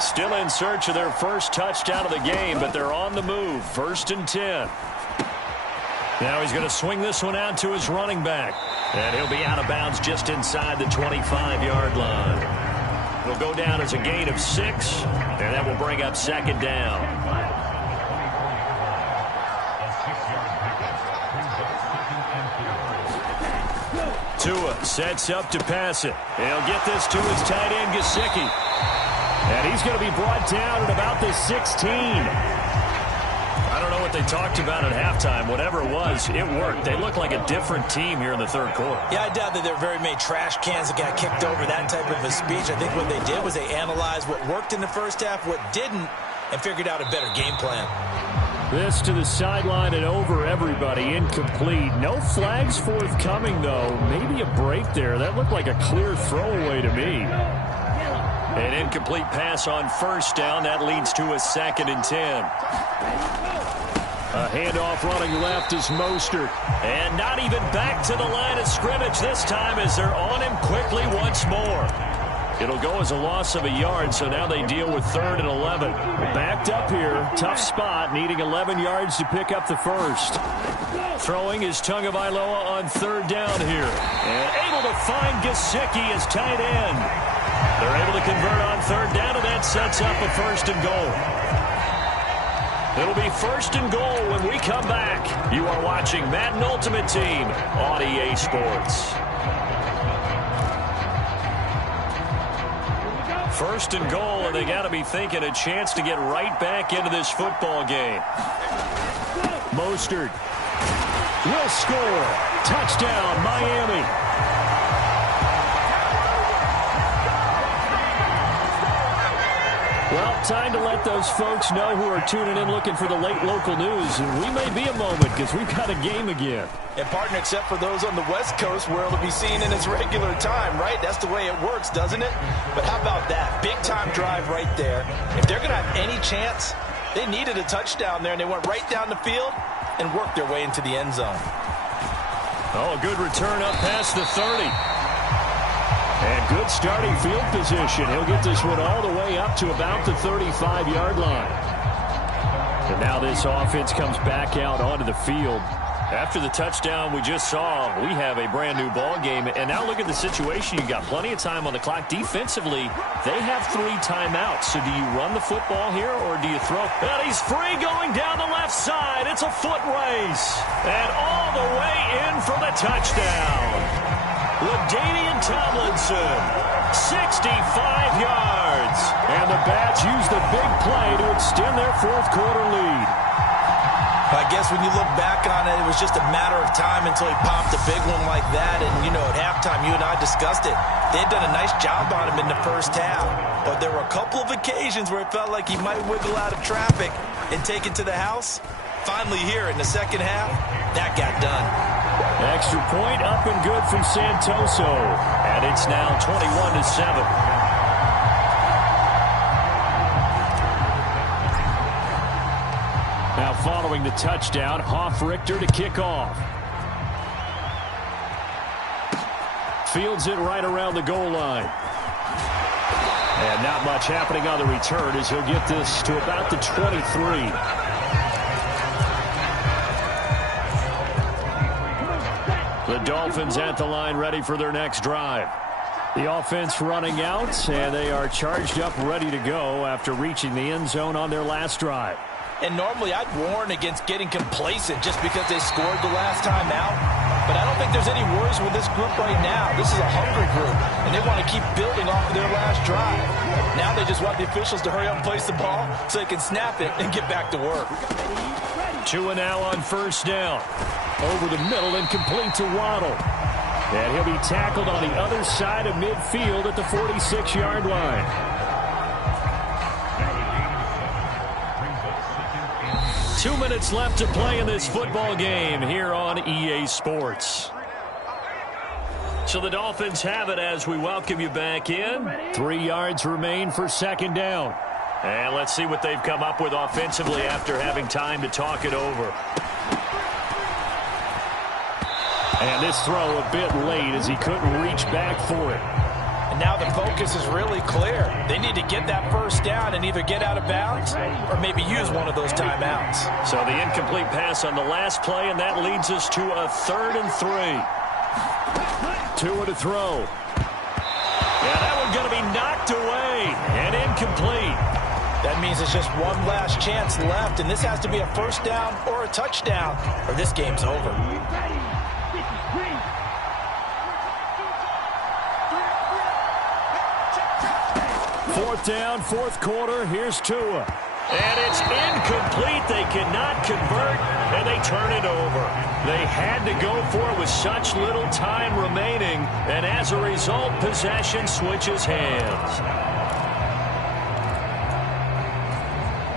Still in search of their first touchdown of the game, but they're on the move. 1st and 10. Now he's going to swing this one out to his running back. And he'll be out of bounds just inside the 25-yard line. It'll go down as a gain of 6, and that will bring up 2nd down. Tua sets up to pass it. He'll get this to his tight end, Gesicki. And he's going to be brought down at about the 16. I don't know what they talked about at halftime. Whatever it was, it worked. They look like a different team here in the 3rd quarter. Yeah, I doubt that there were very many trash cans that got kicked over, that type of a speech. I think what they did was they analyzed what worked in the first half, what didn't, and figured out a better game plan. This to the sideline and over everybody. Incomplete. No flags forthcoming, though. Maybe a break there. That looked like a clear throwaway to me. An incomplete pass on 1st down. That leads to a 2nd and 10. A handoff running left is Mostert. And not even back to the line of scrimmage this time as they're on him quickly once more. It'll go as a loss of a yard, so now they deal with 3rd and 11. Backed up here. Tough spot, needing 11 yards to pick up the first. Throwing is Tagovailoa on 3rd down here. And able to find Gesicki as tight end. They're able to convert on 3rd down, and that sets up a 1st and goal. It'll be 1st and goal when we come back. You are watching Madden Ultimate Team on EA Sports. 1st and goal, and they got to be thinking a chance to get right back into this football game. Mostert will score. Touchdown, Miami. Well, time to let those folks know who are tuning in looking for the late local news. And we may be a moment because we've got a game again. And partner, except for those on the West Coast where it'll be seen in its regular time, right? That's the way it works, doesn't it? But how about that? Big time drive right there. If they're going to have any chance, they needed a touchdown there, and they went right down the field and worked their way into the end zone. Oh, a good return up past the 30. And good starting field position. He'll get this one all the way up to about the 35-yard line. And now this offense comes back out onto the field. After the touchdown we just saw, we have a brand-new ball game. And now look at the situation. You got plenty of time on the clock. Defensively, they have 3 timeouts. So do you run the football here or do you throw? And he's free going down the left side. It's a foot race. And all the way in for the touchdown. LaDainian Tomlinson, 65 yards. And the Bats use the big play to extend their fourth-quarter lead. I guess when you look back on it, it was just a matter of time until he popped a big one like that. And, you know, at halftime, you and I discussed it. They had done a nice job on him in the first half. But there were a couple of occasions where it felt like he might wiggle out of traffic and take it to the house. Finally here in the second half, that got done. Extra point up and good from Santoso. And it's now 21-7. Now following the touchdown, Hoff-Richter to kick off. Fields it right around the goal line. And not much happening on the return as he'll get this to about the 23. The Dolphins at the line ready for their next drive. The offense running out, and they are charged up ready to go after reaching the end zone on their last drive. And normally I'd warn against getting complacent just because they scored the last time out. But I don't think there's any worries with this group right now. This is a hungry group, and they want to keep building off of their last drive. Now they just want the officials to hurry up and place the ball so they can snap it and get back to work. 2 and now on first down. Over the middle and complete to Waddle. And he'll be tackled on the other side of midfield at the 46-yard line. Two minutes left to play in this football game here on EA Sports. So the Dolphins have it as we welcome you back in. 3 yards remain for second down. And let's see what they've come up with offensively after having time to talk it over. And this throw a bit late as he couldn't reach back for it. And now the focus is really clear. They need to get that first down and either get out of bounds or maybe use one of those timeouts. So the incomplete pass on the last play, and that leads us to a 3rd and 3. 2 to throw. Yeah, that one's going to be knocked away and incomplete. That means it's just one last chance left, and this has to be a first down or a touchdown, or this game's over. Fourth down, fourth quarter. Here's Tua. And it's incomplete. They cannot convert, and they turn it over. They had to go for it with such little time remaining, and as a result, possession switches hands.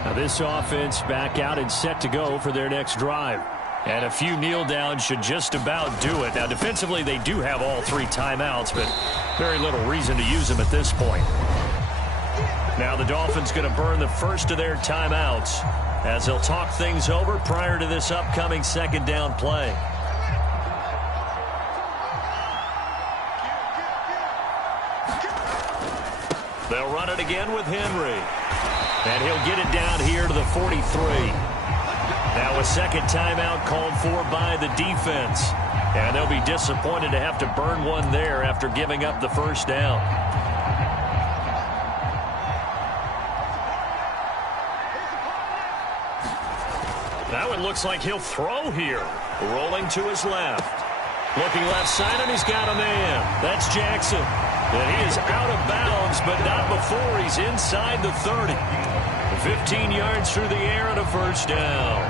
Now this offense back out and set to go for their next drive. And a few kneel downs should just about do it. Now defensively, they do have all 3 timeouts, but very little reason to use them at this point. Now the Dolphins going to burn the first of their timeouts as they'll talk things over prior to this upcoming second down play. They'll run it again with Henry. And he'll get it down here to the 43. Now a second timeout called for by the defense. And they'll be disappointed to have to burn one there after giving up the first down. That one looks like he'll throw here. Rolling to his left. Looking left side, and he's got a man. That's Jackson. And he is out of bounds, but not before he's inside the 30. 15 yards through the air and a first down.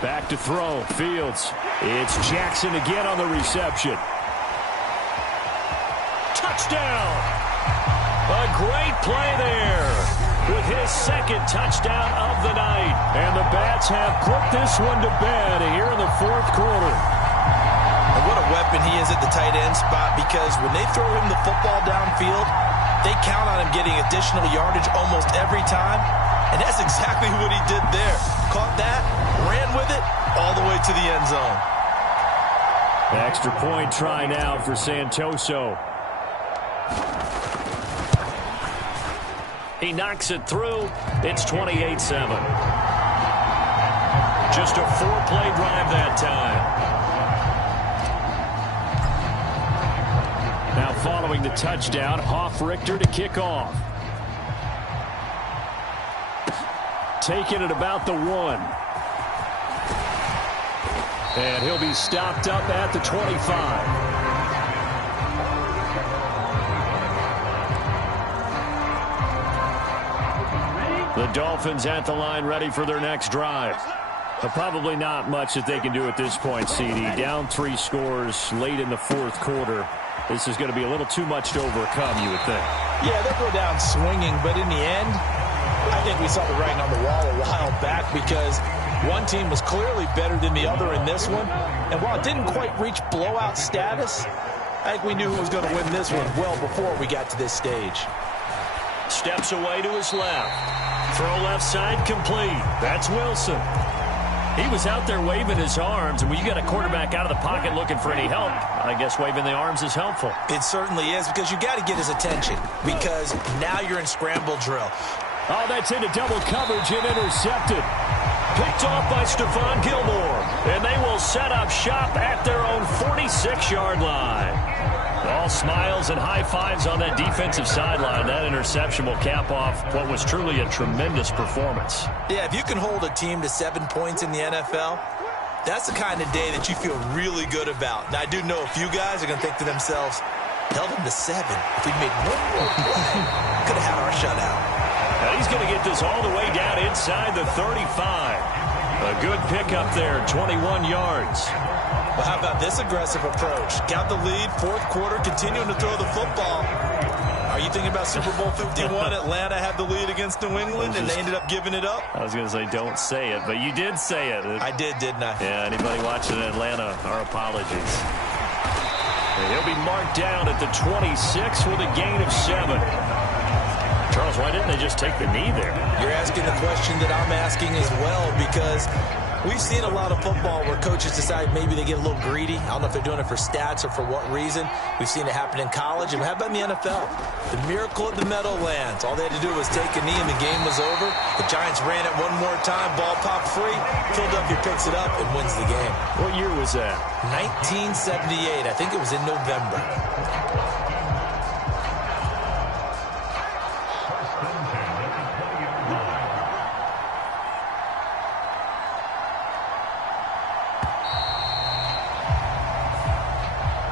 Back to throw. Fields. It's Jackson again on the reception. touchdown. A great play there with his second touchdown of the night. And the Bats have put this one to bed here in the fourth quarter. And what a weapon he is at the tight end spot, because when they throw him the football downfield, they count on him getting additional yardage almost every time. And that's exactly what he did there. Caught that, ran with it, all the way to the end zone. Extra point try now for Santoso. He knocks it through. It's 28-7. Just a 4-play drive that time. Now following the touchdown, Hoff-Richter to kick off. Taking it about the 1. And he'll be stopped up at the 25. The Dolphins at the line ready for their next drive. But probably not much that they can do at this point, CD. Down 3 scores late in the fourth quarter. This is going to be a little too much to overcome, you would think. Yeah, they'll go down swinging, but in the end, I think we saw the writing on the wall a while back, because one team was clearly better than the other in this one. And while it didn't quite reach blowout status, I think we knew who was going to win this one well before we got to this stage. Steps away to his left. Throw left side complete. That's Wilson. He was out there waving his arms, and when you got a quarterback out of the pocket looking for any help, I guess waving the arms is helpful. It certainly is, because you got to get his attention, because now you're in scramble drill. Oh, that's into double coverage and intercepted. Picked off by Stephon Gilmore, and they will set up shop at their own 46-yard line. All smiles and high fives on that defensive sideline. That interception will cap off what was truly a tremendous performance. Yeah, if you can hold a team to 7 points in the NFL, that's the kind of day that you feel really good about. Now, I do know a few guys are going to think to themselves, held them to 7. If we made one more play, could have had our shutout. Now he's going to get this all the way down inside the 35. A good pickup there, 21 yards. Well, how about this aggressive approach? Got the lead, fourth quarter, continuing to throw the football. Are you thinking about Super Bowl 51? Atlanta had the lead against New England, and they ended up giving it up? I was going to say, don't say it, but you did say it. I did, didn't I? Yeah, anybody watching in Atlanta, our apologies. And he'll be marked down at the 26 with a gain of 7. Charles, why didn't they just take the knee there? You're asking the question that I'm asking as well, because we've seen a lot of football where coaches decide maybe they get a little greedy. I don't know if they're doing it for stats or for what reason. We've seen it happen in college. And how about in the NFL? The miracle of the Meadowlands. All they had to do was take a knee and the game was over. The Giants ran it one more time. Ball popped free. Philadelphia picks it up and wins the game. What year was that? 1978. I think it was in November.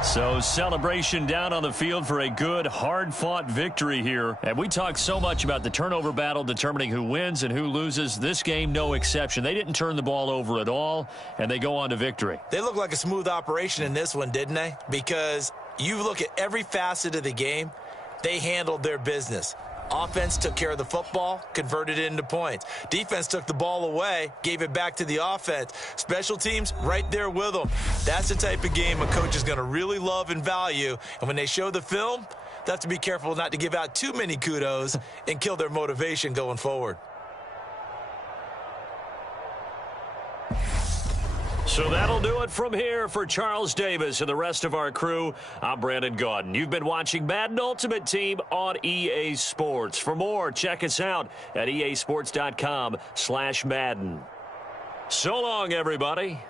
So celebration down on the field for a good, hard-fought victory here. And we talked so much about the turnover battle determining who wins and who loses. This game, no exception. They didn't turn the ball over at all, and they go on to victory. They look like a smooth operation in this one, didn't they? Because you look at every facet of the game, they handled their business. Offense took care of the football, converted it into points. Defense took the ball away, gave it back to the offense. Special teams, right there with them. That's the type of game a coach is going to really love and value. And when they show the film, they have to be careful not to give out too many kudos and kill their motivation going forward. So that'll do it from here for Charles Davis and the rest of our crew. I'm Brandon Gaudin. You've been watching Madden Ultimate Team on EA Sports. For more, check us out at easports.com/Madden. So long, everybody.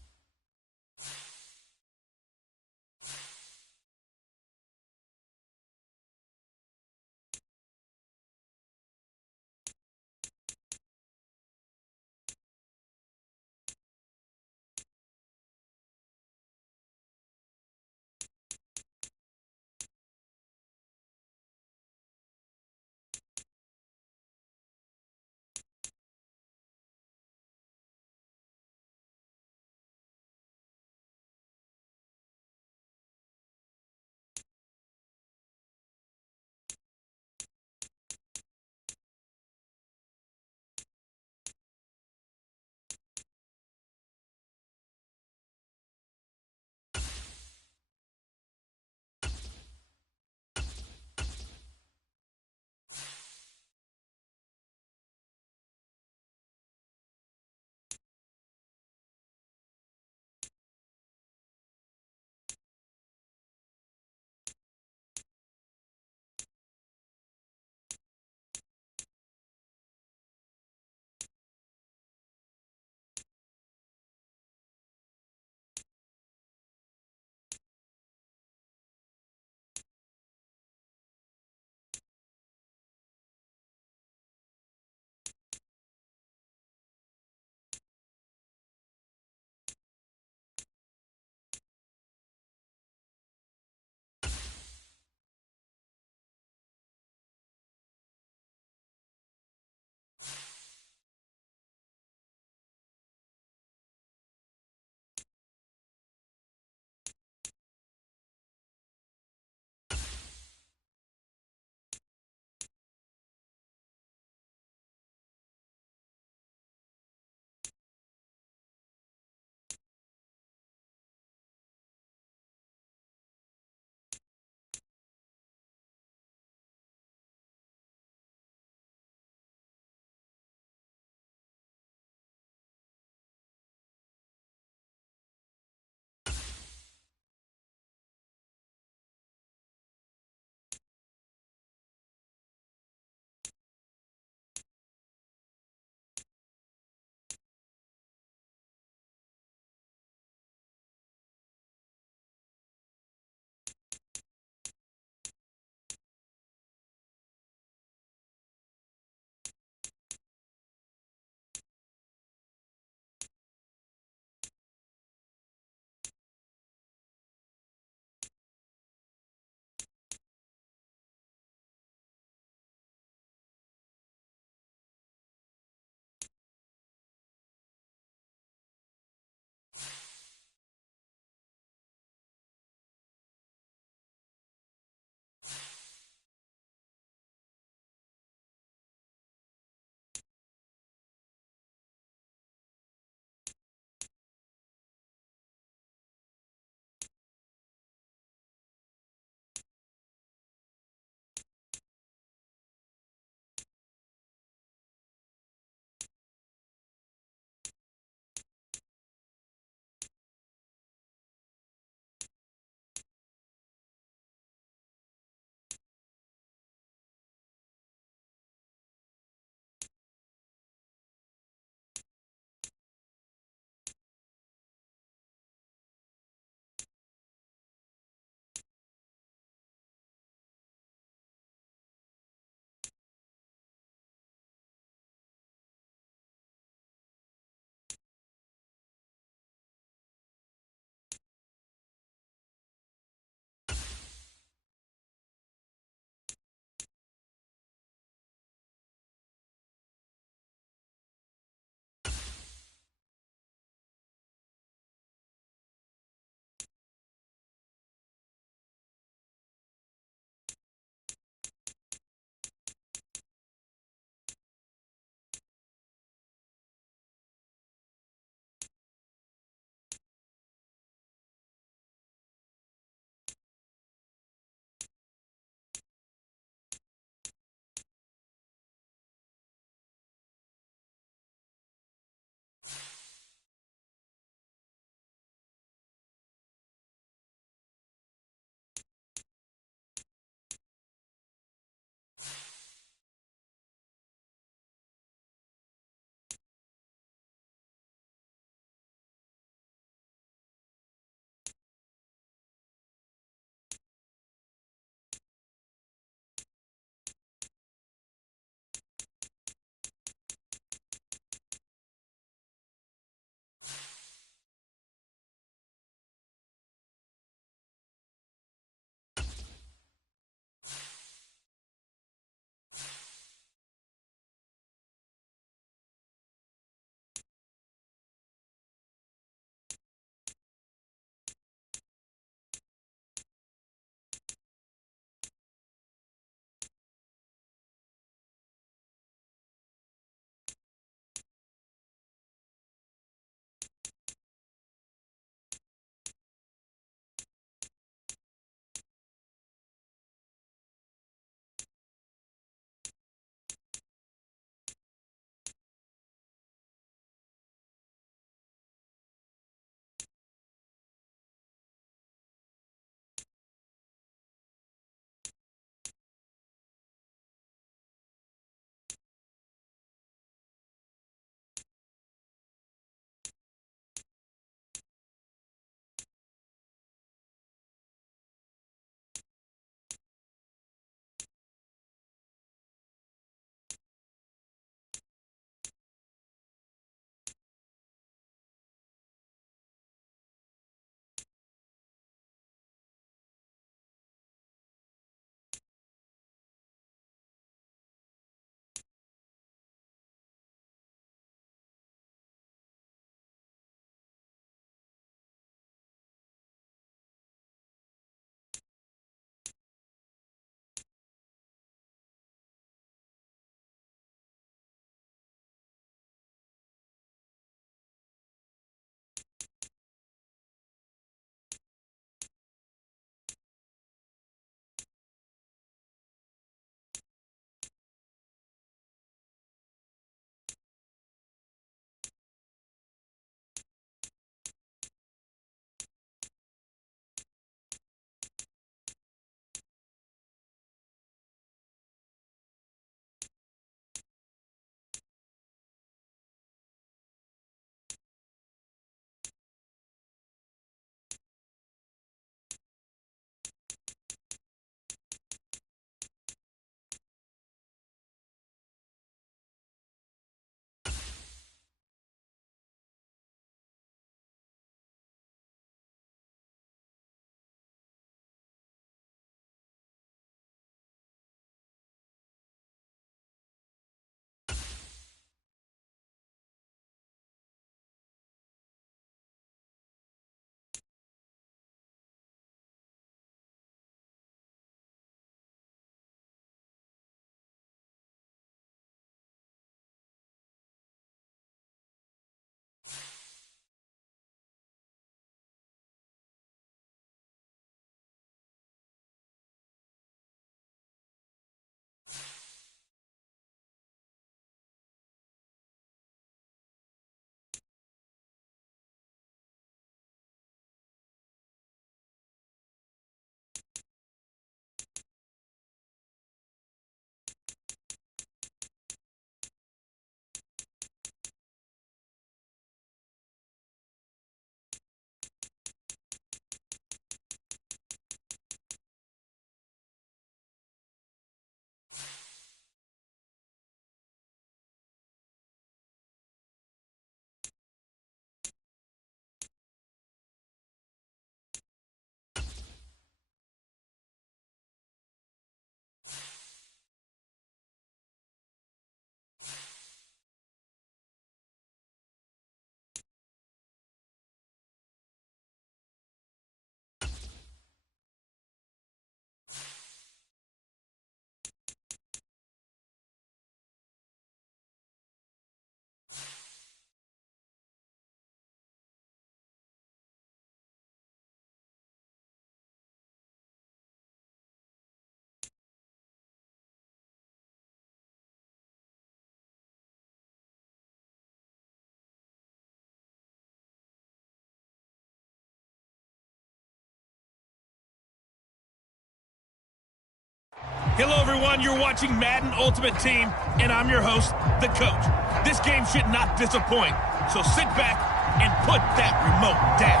Hello, everyone. You're watching Madden Ultimate Team, and I'm your host, the coach. This game should not disappoint, so sit back and put that remote down.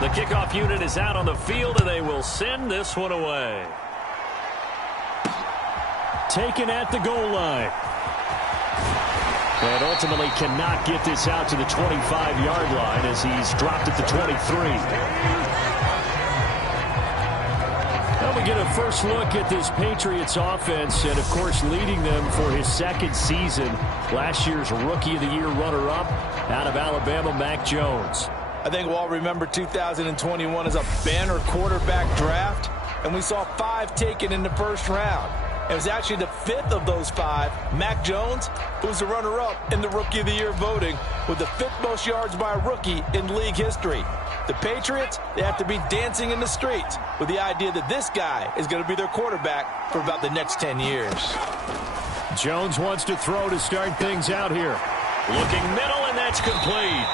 The kickoff unit is out on the field, and they will send this one away. Taken at the goal line. And ultimately cannot get this out to the 25-yard line as he's dropped at the 23. Well, we get a first look at this Patriots offense, and of course leading them for his second season. Last year's Rookie of the Year runner-up out of Alabama, Mac Jones. I think we'll all remember 2021 as a banner quarterback draft, and we saw 5 taken in the first round. It was actually the 5th of those 5, Mac Jones, who was the runner-up in the Rookie of the Year voting with the 5th most yards by a rookie in league history. The Patriots, they have to be dancing in the streets with the idea that this guy is going to be their quarterback for about the next 10 years. Jones wants to throw to start things out here. Looking middle, and that's complete.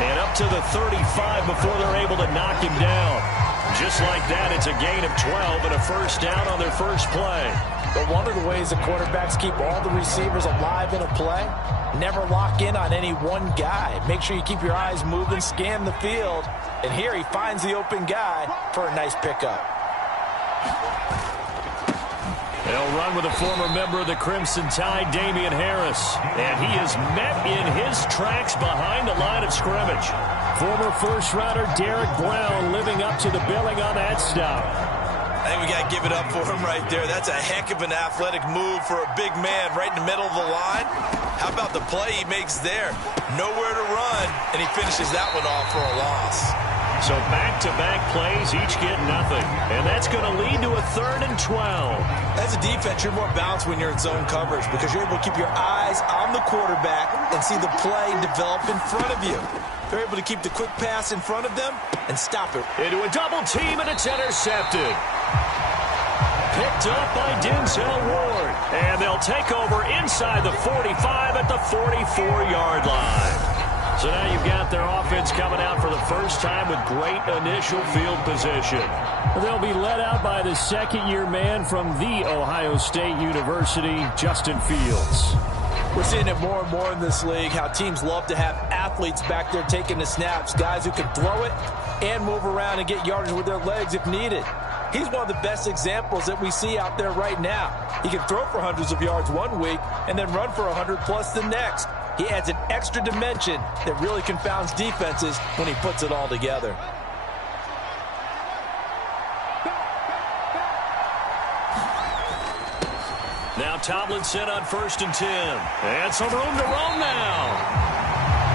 And up to the 35 before they're able to knock him down. Just like that, it's a gain of 12 and a first down on their first play. But one of the ways the quarterbacks keep all the receivers alive in a play, never lock in on any one guy. Make sure you keep your eyes moving, scan the field. And here he finds the open guy for a nice pickup. They'll run with a former member of the Crimson Tide, Damian Harris. And he is met in his tracks behind the line of scrimmage. Former first-rounder Derek Brown living up to the billing on that stop. I think we got to give it up for him right there. That's a heck of an athletic move for a big man right in the middle of the line. How about the play he makes there? Nowhere to run, and he finishes that one off for a loss. So back-to-back plays, each get nothing. And that's going to lead to a 3rd and 12. As a defense, you're more balanced when you're in zone coverage because you're able to keep your eyes on the quarterback and see the play develop in front of you. They're able to keep the quick pass in front of them and stop it. Into a double team, and it's intercepted. Picked up by Denzel Ward. And they'll take over inside the 45 at the 44-yard line. So now you've got their offense coming out for the first time with great initial field position. They'll be led out by the second-year man from The Ohio State University, Justin Fields. We're seeing it more and more in this league, how teams love to have athletes back there taking the snaps, guys who can throw it and move around and get yardage with their legs if needed. He's one of the best examples that we see out there right now. He can throw for hundreds of yards one week and then run for 100+ the next. He adds an extra dimension that really confounds defenses when he puts it all together. Now Tomlinson on 1st and 10. And some room to roam now.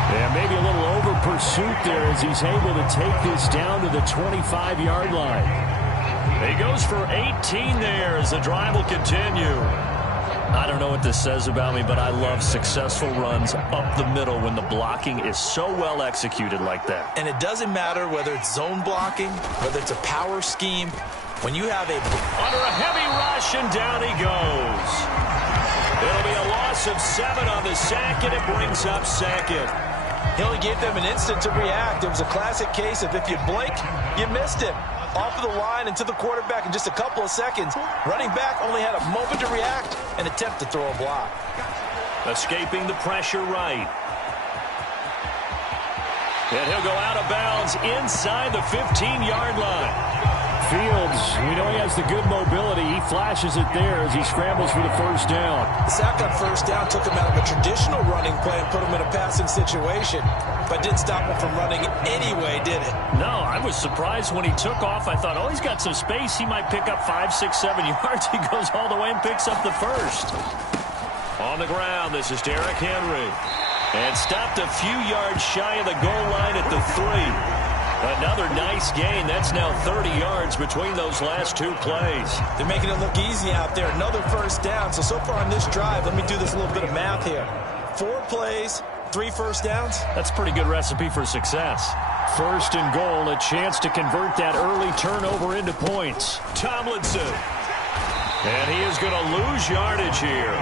And maybe a little over pursuit there as he's able to take this down to the 25-yard line. He goes for 18 there as the drive will continue. I don't know what this says about me, but I love successful runs up the middle when the blocking is so well executed like that. And it doesn't matter whether it's zone blocking, whether it's a power scheme. When you have under a heavy rush, and down he goes. It'll be a loss of 7 on the sack, and it brings up 2nd. He only gave them an instant to react. It was a classic case of if you blink, you missed him. Off of the line and to the quarterback in just a couple of seconds. Running back only had a moment to react and attempt to throw a block. Escaping the pressure right. And he'll go out of bounds inside the 15-yard line. Fields, we know he has the good mobility. He flashes it there as he scrambles for the first down. The sack on first down took him out of a traditional running play and put him in a passing situation, but didn't stop him from running anyway, did it? No, I was surprised when he took off. I thought, oh, he's got some space. He might pick up 5, 6, 7 yards. He goes all the way and picks up the first. On the ground, this is Derrick Henry. And stopped a few yards shy of the goal line at the 3. Another nice gain. That's now 30 yards between those last 2 plays. They're making it look easy out there. Another first down. So far on this drive, let me do this little bit of math here. 4 plays, 3 first downs. That's a pretty good recipe for success. 1st and goal, a chance to convert that early turnover into points. Tomlinson. And he is going to lose yardage here.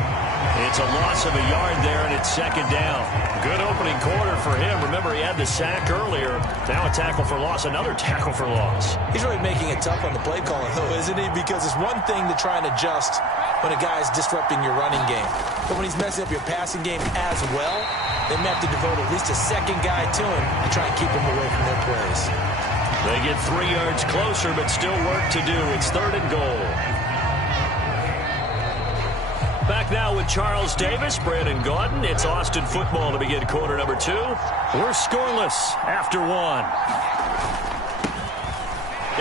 It's a loss of a yard there, and it's second down. Good opening quarter for him. Remember, he had the sack earlier. Now a tackle for loss, another tackle for loss. He's really making it tough on the play calling, though, isn't he? Because it's one thing to try and adjust when a guy's disrupting your running game. But when he's messing up your passing game as well, they may have to devote at least a second guy to him and try and keep him away from their plays. They get 3 yards closer, but still work to do. It's 3rd and goal. Back now with Charles Davis, Brandon Gaudin. It's Austin football to begin quarter number 2. We're scoreless after 1.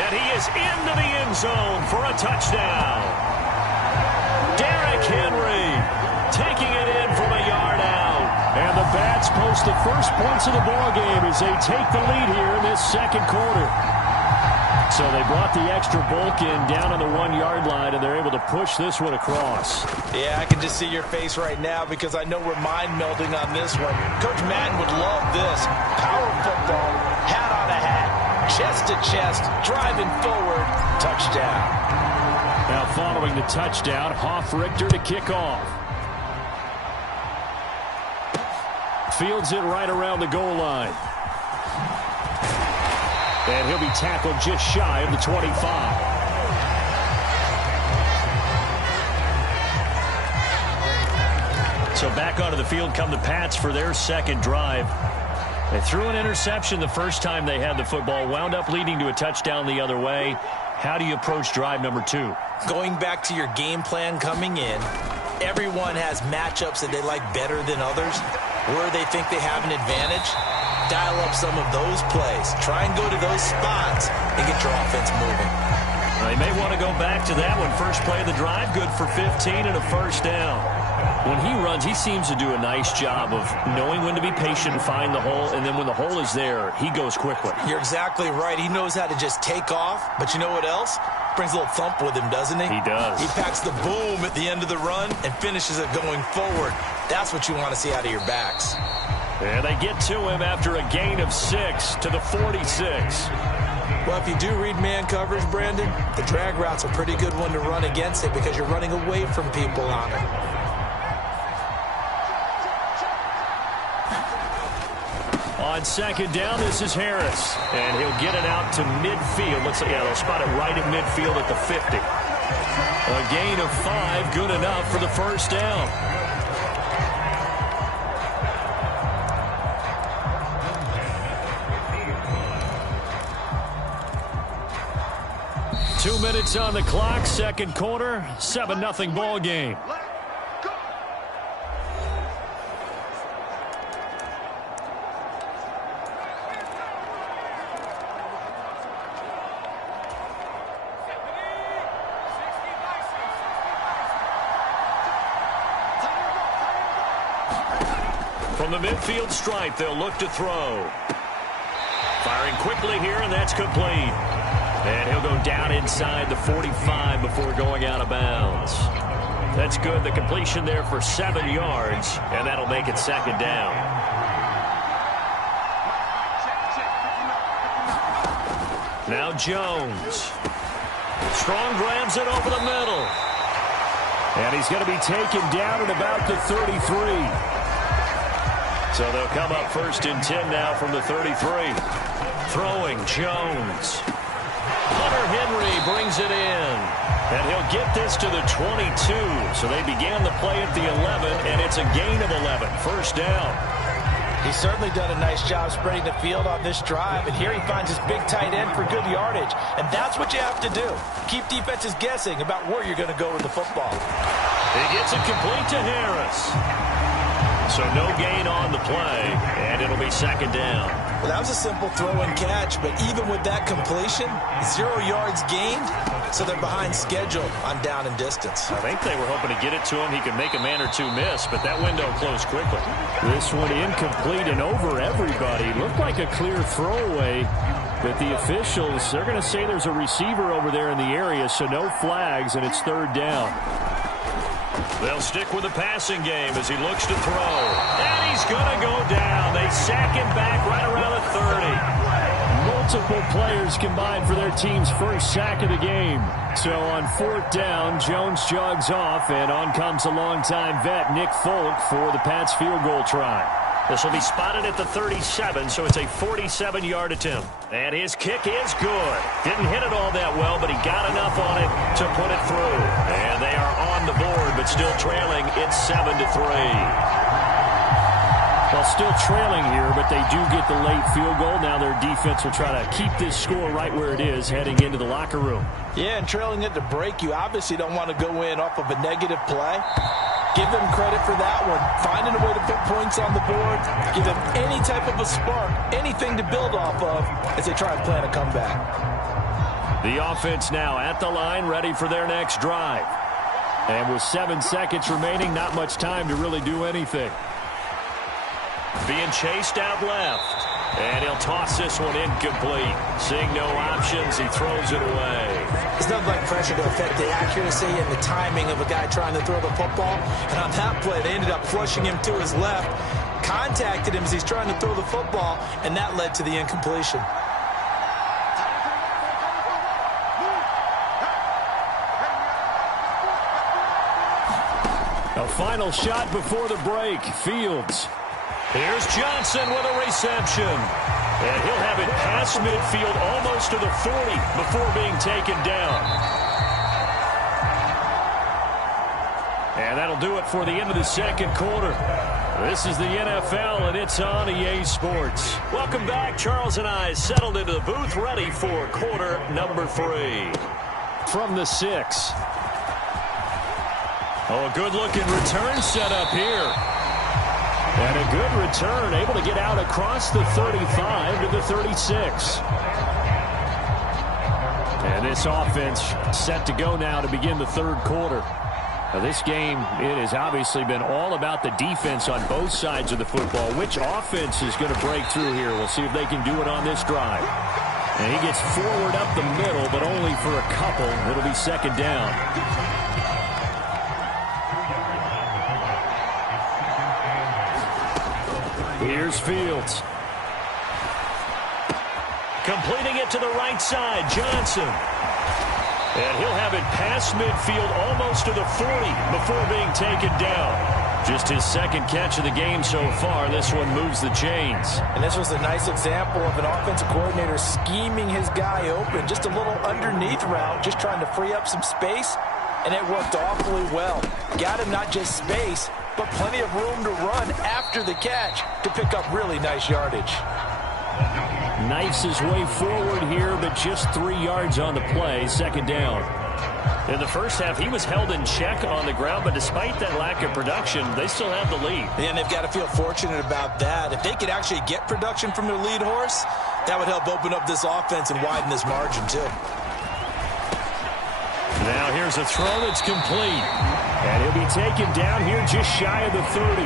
And he is into the end zone for a touchdown. Derrick Henry taking it in from a yard out. And the Bats post the first points of the ballgame as they take the lead here in this second quarter. So they brought the extra bulk in down on the 1-yard line, and they're able to push this one across. Yeah, I can just see your face right now because I know we're mind-melding on this one. Coach Madden would love this. Power football, hat on a hat, chest to chest, driving forward, touchdown. Now following the touchdown, Hoff-Richter to kick off. Fields it right around the goal line. And he'll be tackled just shy of the 25. So back onto the field come the Pats for their second drive. They threw an interception the first time they had the football, wound up leading to a touchdown the other way. How do you approach drive number 2? Going back to your game plan coming in, everyone has matchups that they like better than others, where they think they have an advantage. Dial up some of those plays. Try and go to those spots and get your offense moving. They may want to go back to that one. First play of the drive, good for 15 and a first down. When he runs, he seems to do a nice job of knowing when to be patient and find the hole, and then when the hole is there, he goes quickly. You're exactly right. He knows how to just take off, but you know what else? Brings a little thump with him, doesn't he? He does. He packs the boom at the end of the run and finishes it going forward. That's what you want to see out of your backs. And they get to him after a gain of 6 to the 46. Well, if you do read man coverage, Brandon, the drag route's a pretty good one to run against it because you're running away from people on it. On second down, this is Harris. And he'll get it out to midfield. Let's see, yeah, they'll spot it right at midfield at the 50. A gain of 5, good enough for the first down. Two minutes on the clock, second quarter, 7-0 ball game. From the midfield stripe, they'll look to throw. Firing quickly here, and that's complete. And he'll go down inside the 45 before going out of bounds. That's good. The completion there for 7 yards, and that'll make it second down. Now Jones. Strong grabs it over the middle. And he's going to be taken down at about the 33. So they'll come up 1st and 10 now from the 33. Throwing Jones. Hunter Henry brings it in. And he'll get this to the 22. So they began the play at the 11, and it's a gain of 11. First down. He's certainly done a nice job spreading the field on this drive, and here he finds his big tight end for good yardage. And that's what you have to do. Keep defenses guessing about where you're going to go with the football. He gets it complete to Harris. So no gain on the play, and it'll be second down. Well, that was a simple throw and catch, but even with that completion, 0 yards gained, so they're behind schedule on down and distance. I think they were hoping to get it to him. He could make a man or two miss, but that window closed quickly. This one incomplete and over everybody. Looked like a clear throwaway, but the officials, they're going to say there's a receiver over there in the area, so no flags, and it's third down. They'll stick with the passing game as he looks to throw. And he's going to go down. They sack him back right around the 30. Multiple players combined for their team's first sack of the game. So on 4th down, Jones jogs off, and on comes a longtime vet, Nick Folk, for the Pats field goal try. This will be spotted at the 37, so it's a 47-yard attempt. And his kick is good. Didn't hit it all that well, but he got enough on it to put it through. And they are on the board, but still trailing. It's 7-3. Well, still trailing here, but they do get the late field goal. Now their defense will try to keep this score right where it is heading into the locker room. Yeah, and trailing it to break, you obviously don't want to go in off of a negative play. Give them credit for that one. Finding a way to put points on the board. Give them any type of a spark, anything to build off of as they try and plan a comeback. The offense now at the line, ready for their next drive. And with 7 seconds remaining, not much time to really do anything. Being chased out left. And he'll toss this one incomplete. Seeing no options, he throws it away. There's nothing like pressure to affect the accuracy and the timing of a guy trying to throw the football. And on that play, they ended up flushing him to his left. Contacted him as he's trying to throw the football, and that led to the incompletion. A final shot before the break. Fields. Here's Johnson with a reception. And he'll have it past midfield almost to the 40 before being taken down. And that'll do it for the end of the second quarter. This is the NFL, and it's on EA Sports. Welcome back. Charles and I settled into the booth ready for quarter number 3. From the 6. Oh, a good-looking return set up here. And a good return, able to get out across the 35 to the 36. And this offense set to go now to begin the third quarter. Now this game, it has obviously been all about the defense on both sides of the football. Which offense is going to break through here? We'll see if they can do it on this drive. And he gets forward up the middle, but only for a couple. It'll be second down. Here's Fields. Completing it to the right side, Johnson. And he'll have it past midfield almost to the 40 before being taken down. Just his second catch of the game so far. This one moves the chains. And this was a nice example of an offensive coordinator scheming his guy open. Just a little underneath route, just trying to free up some space. And it worked awfully well. Got him not just space, but plenty of room to run after the catch to pick up really nice yardage. Knifes his way forward here, but just 3 yards on the play. Second down. In the first half, he was held in check on the ground, but despite that lack of production, they still have the lead. And they've got to feel fortunate about that. If they could actually get production from their lead horse, that would help open up this offense and widen this margin too. Now here's a throw that's complete. And he'll be taken down here just shy of the 30.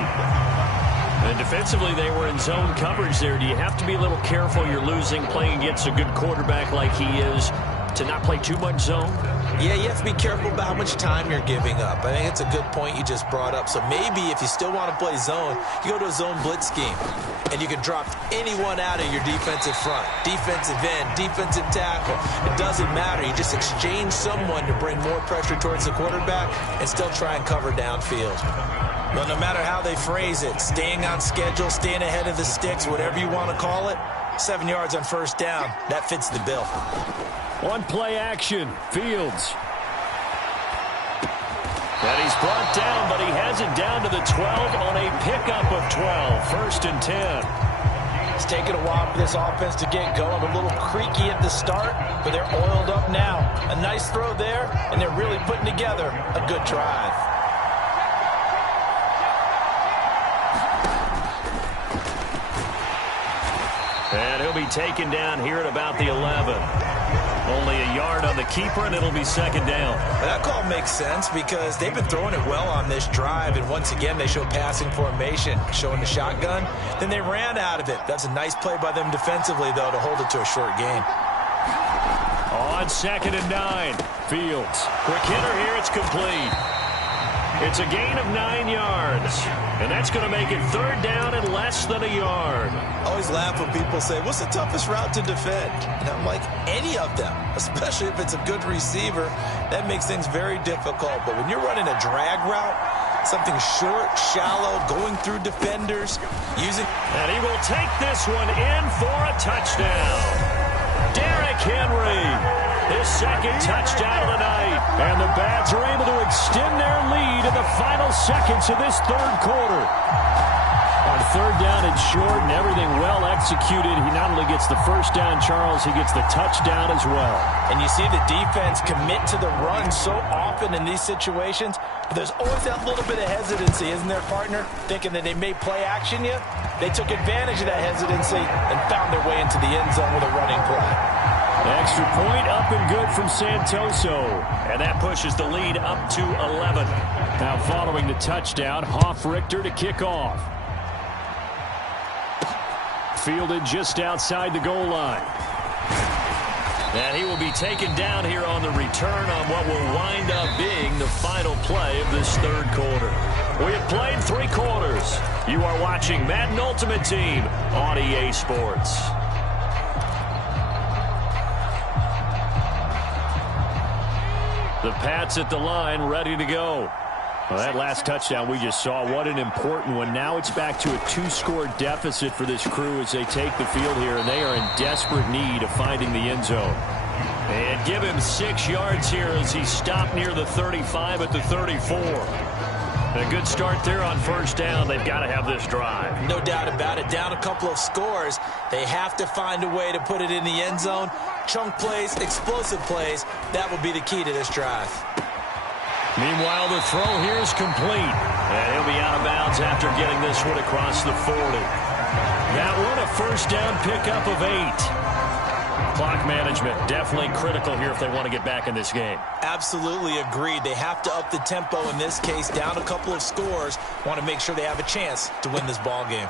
And defensively, they were in zone coverage there. Do you have to be a little careful? You're losing, playing against a good quarterback like he is, to not play too much zone? Yeah, you have to be careful about how much time you're giving up. I think it's a good point you just brought up. So maybe if you still want to play zone, you go to a zone blitz scheme. And you can drop anyone out of your defensive front. Defensive end, defensive tackle. It doesn't matter. You just exchange someone to bring more pressure towards the quarterback and still try and cover downfield. But no matter how they phrase it, staying on schedule, staying ahead of the sticks, whatever you want to call it, 7 yards on first down, that fits the bill. On play action, Fields. And he's brought down, but he has it down to the 12 on a pickup of 12. First and 10. It's taken a while for this offense to get going. A little creaky at the start, but they're oiled up now. A nice throw there, and they're really putting together a good drive. And he'll be taken down here at about the 11. Only a yard on the keeper, and it'll be second down. That call makes sense because they've been throwing it well on this drive, and once again they show passing formation, showing the shotgun. Then they ran out of it. That's a nice play by them defensively, though, to hold it to a short gain. On second and 9, Fields. Quick hitter here, it's complete. It's a gain of 9 yards, and that's going to make it 3rd down and less than a yard. I always laugh when people say, what's the toughest route to defend? And I'm like, any of them, especially if it's a good receiver. That makes things very difficult. But when you're running a drag route, something short, shallow, going through defenders, using... And he will take this one in for a touchdown. Derrick Henry, his 2nd touchdown of the night. And the Bats are able to extend their lead in the final seconds of this 3rd quarter. On 3rd down and short and everything well executed, he not only gets the 1st down, Charles, he gets the touchdown as well. And you see the defense commit to the run so often in these situations, but there's always that little bit of hesitancy, isn't there, partner? Thinking that they may play action you. They took advantage of that hesitancy and found their way into the end zone with a running play. Extra point up and good from Santoso. And that pushes the lead up to 11. Now following the touchdown, Hoff-Richter to kick off. Fielded just outside the goal line. And he will be taken down here on the return on what will wind up being the final play of this 3rd quarter. We have played 3 quarters. You are watching Madden Ultimate Team on EA Sports. The Pats at the line, ready to go. Well, that last touchdown we just saw, what an important one. Now it's back to a 2-score deficit for this crew as they take the field here, and they are in desperate need of finding the end zone. And give him 6 yards here as he stopped near the 35 at the 34. A good start there on 1st down. They've got to have this drive. No doubt about it. Down a couple of scores. They have to find a way to put it in the end zone. Chunk plays, explosive plays. That will be the key to this drive. Meanwhile, the throw here is complete. And he'll be out of bounds after getting this one across the 40. That one a 1st down pickup of 8. Clock management definitely critical here if they want to get back in this game. Absolutely agreed. They have to up the tempo in this case. Down a couple of scores. Want to make sure they have a chance to win this ball game.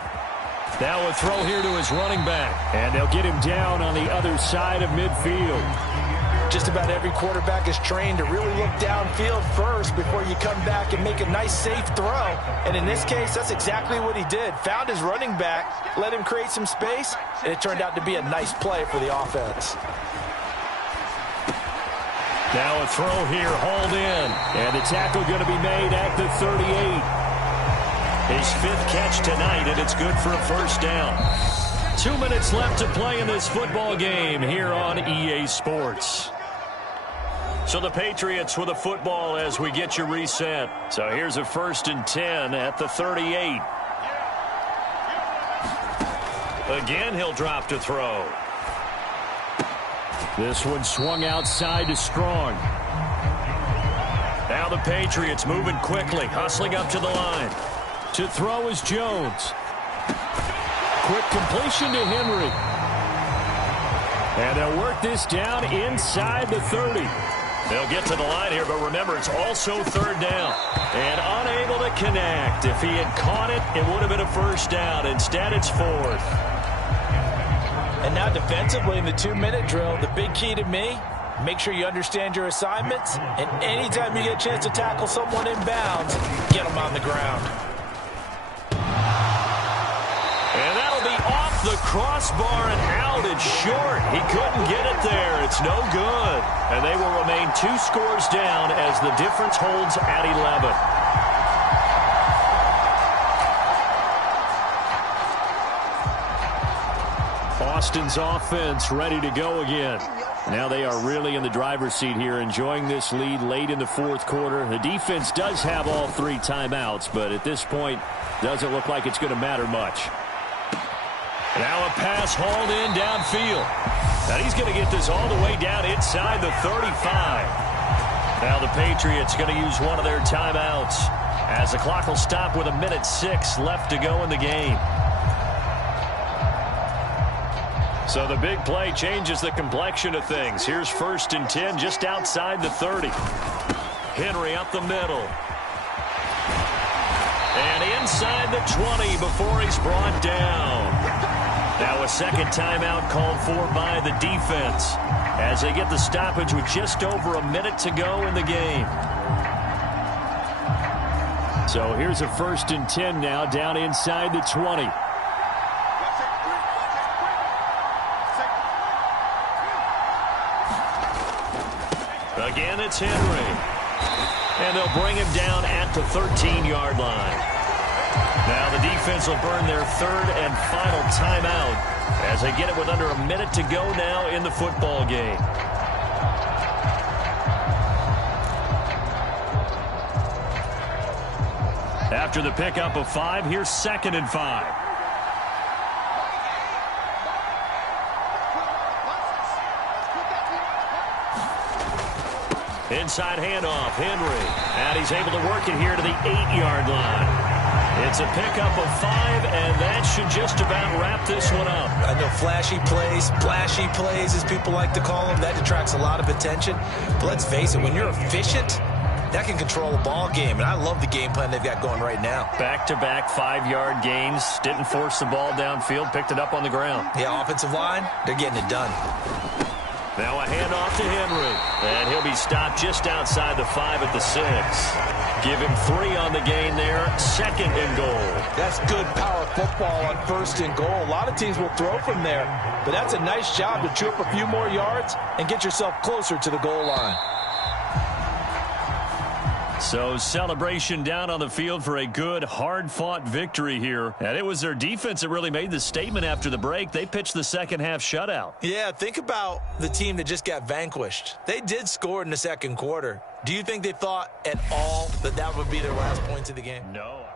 Now a throw here to his running back. And they'll get him down on the other side of midfield. Just about every quarterback is trained to really look downfield first before you come back and make a nice, safe throw. And in this case, that's exactly what he did. Found his running back, let him create some space, and it turned out to be a nice play for the offense. Now a throw here, hauled in. And the tackle going to be made at the 38. His 5th catch tonight, and it's good for a 1st down. 2 minutes left to play in this football game here on EA Sports. So the Patriots with a football as we get you reset. So here's a 1st and 10 at the 38. Again, he'll drop to throw. This one swung outside to Strong. Now the Patriots moving quickly, hustling up to the line. To throw is Jones. Quick completion to Henry. And they'll work this down inside the 30. They'll get to the line here, but remember, it's also 3rd down. And unable to connect. If he had caught it, it would have been a 1st down. Instead, it's 4th. And now defensively in the 2-minute drill, the big key to me, make sure you understand your assignments. And anytime you get a chance to tackle someone in bounds, get them on the ground. And that'll be off the crossbar and out. It's short. He couldn't get it there. It's no good. And they will remain 2 scores down as the difference holds at 11. Austin's offense ready to go again. Now they are really in the driver's seat here, enjoying this lead late in the 4th quarter. The defense does have all 3 timeouts, but at this point, doesn't look like it's going to matter much. Now a pass hauled in downfield. And he's going to get this all the way down inside the 35. Now the Patriots going to use one of their timeouts as the clock will stop with 1:06 left to go in the game. So the big play changes the complexion of things. Here's 1st and 10 just outside the 30. Henry up the middle. And inside the 20 before he's brought down. Now a 2nd timeout called for by the defense as they get the stoppage with just over 1 minute to go in the game. So here's a 1st and 10 now, down inside the 20. Again, it's Henry. And they'll bring him down at the 13-yard line. Now the defense will burn their 3rd and final timeout as they get it with under a minute to go now in the football game. After the pickup of 5, here's 2nd and 5. Inside handoff, Henry. And he's able to work it here to the 8-yard line. It's a pickup of 5, and that should just about wrap this one up. I know flashy plays, splashy plays, as people like to call them, that attracts a lot of attention. But let's face it, when you're efficient, that can control a ball game. And I love the game plan they've got going right now. Back-to-back 5-yard gains. Didn't force the ball downfield. Picked it up on the ground. Yeah, offensive line, they're getting it done. Now a handoff to Henry. And he'll be stopped just outside the 5 at the 6. Give him 3 on the gain there. 2nd and goal. That's good power football on 1st and goal. A lot of teams will throw from there. But that's a nice job to chew up a few more yards and get yourself closer to the goal line. So celebration down on the field for a good, hard-fought victory here. And it was their defense that really made the statement after the break. They pitched the second-half shutout. Yeah, think about the team that just got vanquished. They did score in the 2nd quarter. Do you think they thought at all that that would be their last points of the game? No.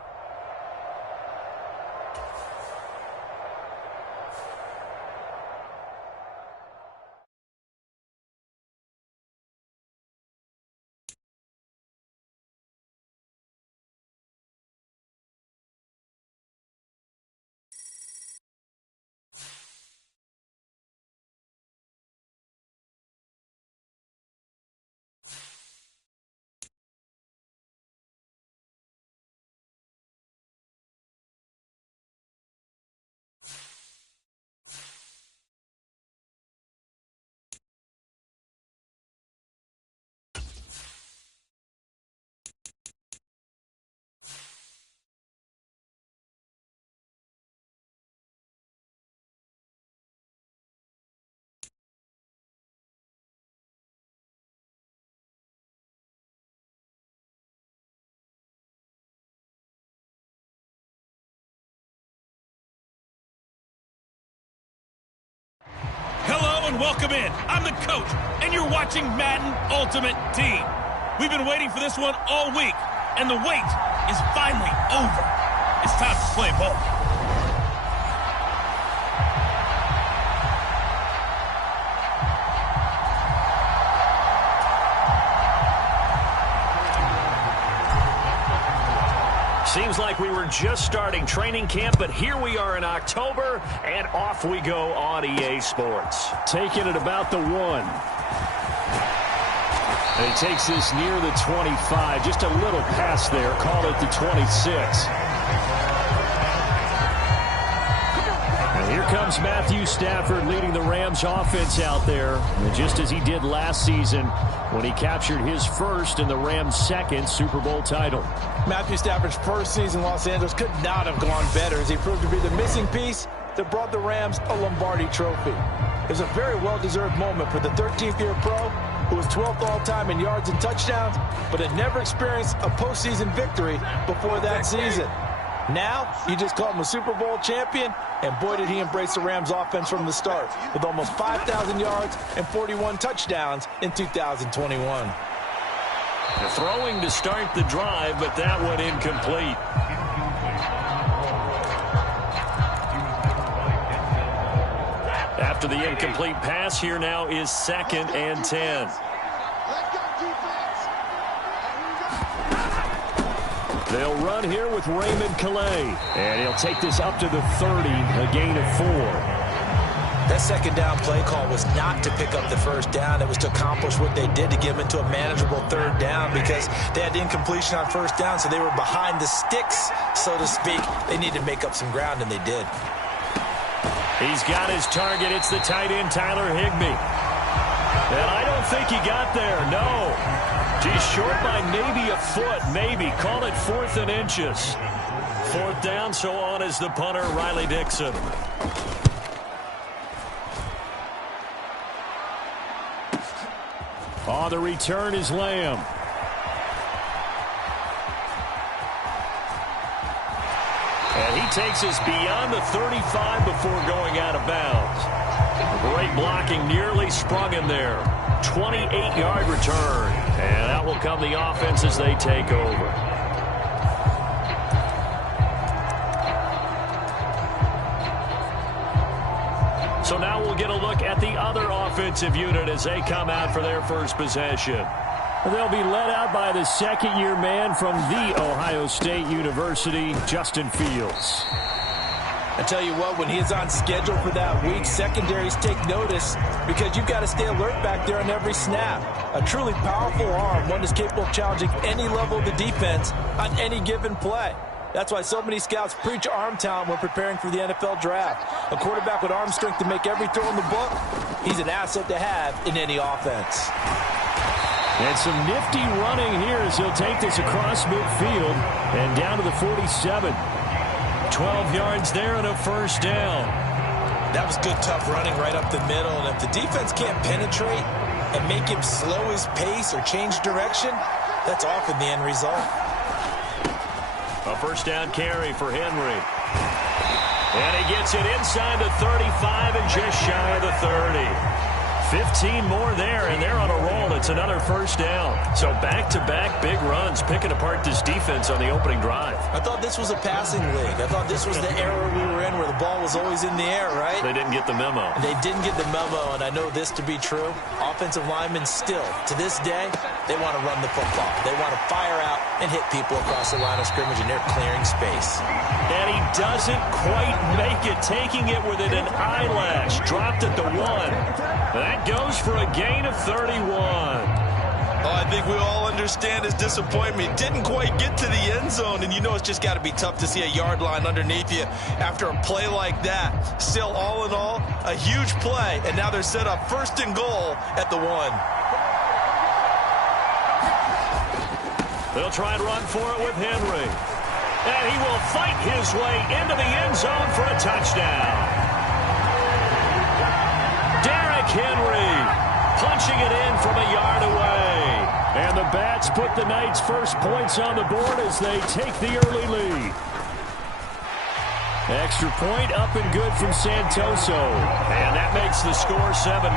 Hello and welcome in. I'm the coach, and you're watching Madden Ultimate Team. We've been waiting for this one all week, and the wait is finally over. It's time to play ball. Seems like we were just starting training camp, but here we are in October, and off we go on EA Sports. Taking it about the 1. And he takes this near the 25. Just a little pass there. Call it the 26. And here comes Matthew Stafford leading the Rams offense out there. And just as he did last season when he captured his 1st and the Rams' 2nd Super Bowl title. Matthew Stafford's 1st season in Los Angeles could not have gone better as he proved to be the missing piece that brought the Rams a Lombardi trophy. It was a very well-deserved moment for the 13th-year pro who was 12th all-time in yards and touchdowns, but had never experienced a postseason victory before that season. Now, you just called him a Super Bowl champion, and boy did he embrace the Rams offense from the start with almost 5,000 yards and 41 touchdowns in 2021. Throwing to start the drive, but that one incomplete. After the incomplete pass, here now is 2nd and 10. They'll run here with Raymond Calais. And he'll take this up to the 30, a gain of 4. That 2nd down play call was not to pick up the 1st down. It was to accomplish what they did to get them into a manageable 3rd down because they had incompletion on 1st down, so they were behind the sticks, so to speak. They needed to make up some ground, and they did. He's got his target. It's the tight end, Tyler Higbee. And I don't think he got there, no. He's short by maybe a foot, maybe. Call it 4th and inches. 4th down, so on is the punter, Riley Dixon. On the return is Lamb. And he takes us beyond the 35 before going out of bounds. Great blocking, nearly sprung him there. 28-yard return. And out will come the offense as they take over. So now we'll get a look at the other offensive unit as they come out for their first possession. They'll be led out by the second-year man from The Ohio State University, Justin Fields. I tell you what, when he's on schedule for that week, secondaries take notice because you've got to stay alert back there on every snap. A truly powerful arm, one that's capable of challenging any level of the defense on any given play. That's why so many scouts preach arm talent when preparing for the NFL draft. A quarterback with arm strength to make every throw in the book, he's an asset to have in any offense. And some nifty running here as he'll take this across midfield and down to the 47. 12 yards there and a first down. That was good, tough running right up the middle. And if the defense can't penetrate and make him slow his pace or change direction, that's often the end result. A first down carry for Henry. And he gets it inside the 35 and just shy of the 30. 15 more there, and they're on a roll. It's another first down. So back-to-back big runs, picking apart this defense on the opening drive. I thought this was a passing league. I thought this was the era we were in where the ball was always in the air, right? They didn't get the memo. They didn't get the memo, and I know this to be true. Offensive linemen still, to this day, they want to run the football. They want to fire out and hit people across the line of scrimmage, and they're clearing space. And he doesn't quite make it, taking it within an eyelash. Dropped at the 1. That goes for a gain of 31. Oh, I think we all understand his disappointment. Didn't quite get to the end zone, and you know it's just got to be tough to see a yard line underneath you after a play like that. Still, all in all, a huge play, and now they're set up 1st and goal at the 1. They'll try and run for it with Henry. And he will fight his way into the end zone for a touchdown. Henry punching it in from a yard away. And the Bats put the Knights' first points on the board as they take the early lead. Extra point up and good from Santoso. And that makes the score 7-0.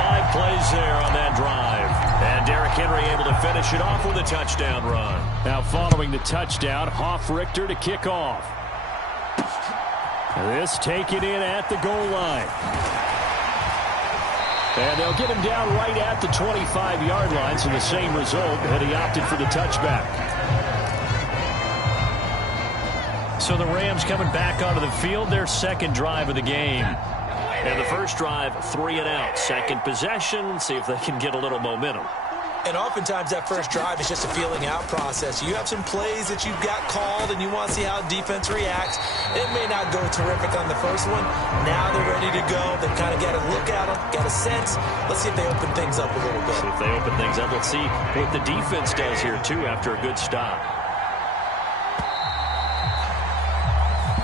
5 plays there on that drive. And Derrick Henry able to finish it off with a touchdown run. Now following the touchdown, Hoff-Richter to kick off. This taken in at the goal line. And they'll get him down right at the 25-yard line, so the same result, and he opted for the touchback. So the Rams coming back onto the field, their second drive of the game. And the first drive, 3 and out. Second possession, see if they can get a little momentum. And oftentimes that first drive is just a feeling out process. You have some plays that you've got called and you want to see how defense reacts. It may not go terrific on the first one. Now they're ready to go. They've kind of got to look at them, got a sense. Let's see if they open things up a little bit. See if they open things up. Let's see what the defense does here, too, after a good stop.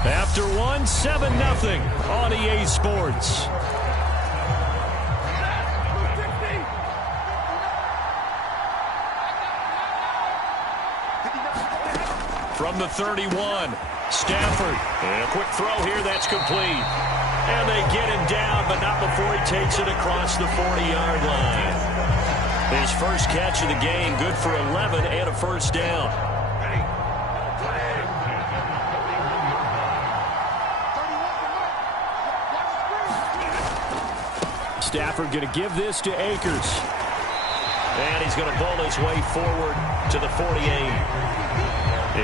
After 1, 7-0 on EA Sports. From the 31, Stafford. And a quick throw here, that's complete. And they get him down, but not before he takes it across the 40-yard line. His first catch of the game, good for 11 and a first down. Stafford going to give this to Akers. And he's going to pull his way forward to the 48.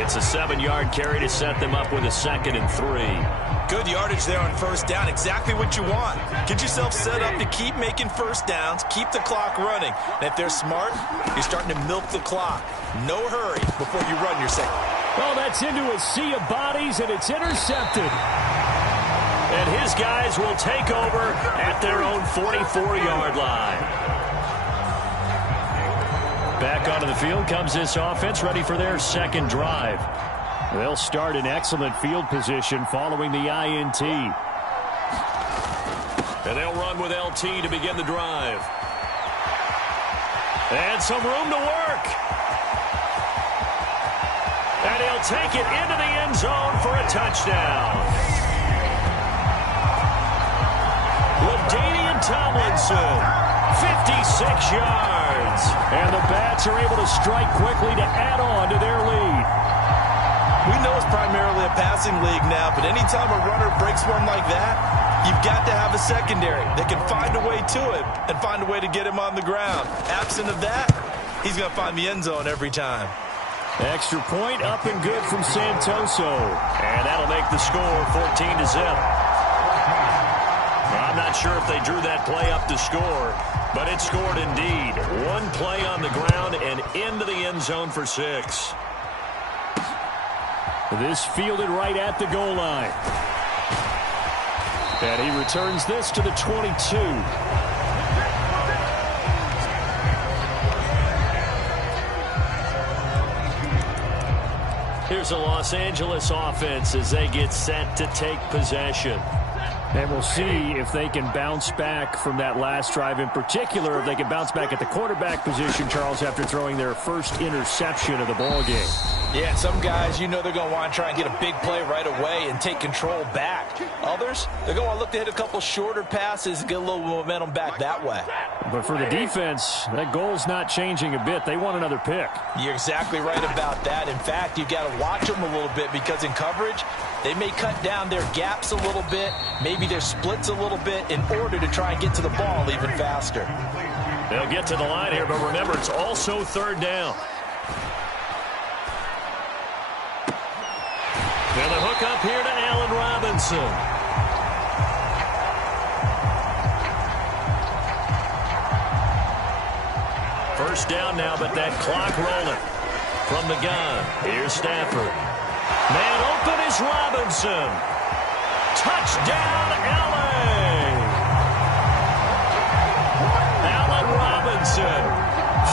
It's a 7-yard carry to set them up with a 2nd and 3. Good yardage there on first down. Exactly what you want. Get yourself set up to keep making first downs, keep the clock running. And if they're smart, you're starting to milk the clock. No hurry before you run your second. Well, that's into a sea of bodies, and it's intercepted. And his guys will take over at their own 44-yard line. Back onto the field comes this offense, ready for their second drive. They'll start in excellent field position following the INT. And they'll run with LT to begin the drive. And some room to work. And he'll take it into the end zone for a touchdown. LaDainian Tomlinson, 56 yards. And the Bats are able to strike quickly to add on to their lead. We know it's primarily a passing league now, but anytime a runner breaks one like that, you've got to have a secondary that can find a way to it and find a way to get him on the ground. Absent of that, he's going to find the end zone every time. Extra point up and good from Santoso. And that'll make the score 14-0. I'm not sure if they drew that play up to score, but it scored indeed. One play on the ground and into the end zone for 6. This fielded right at the goal line. And he returns this to the 22. Here's a Los Angeles offense as they get set to take possession. And we'll see if they can bounce back from that last drive, in particular, if they can bounce back at the quarterback position, Charles, after throwing their first interception of the ball game. Yeah, some guys, you know they're going to want to try and get a big play right away and take control back. Others, they're going to look to hit a couple shorter passes and get a little momentum back that way. But for the defense, that goal's not changing a bit. They want another pick. You're exactly right about that. In fact, you've got to watch them a little bit because in coverage, they may cut down their gaps a little bit, maybe their splits a little bit in order to try and get to the ball even faster. They'll get to the line here, but remember, it's also third down. And the hook up here to Allen Robinson. First down now, but that clock rolling from the gun. Here's Stafford. Man open is Robinson. Touchdown, LA. Allen Robinson,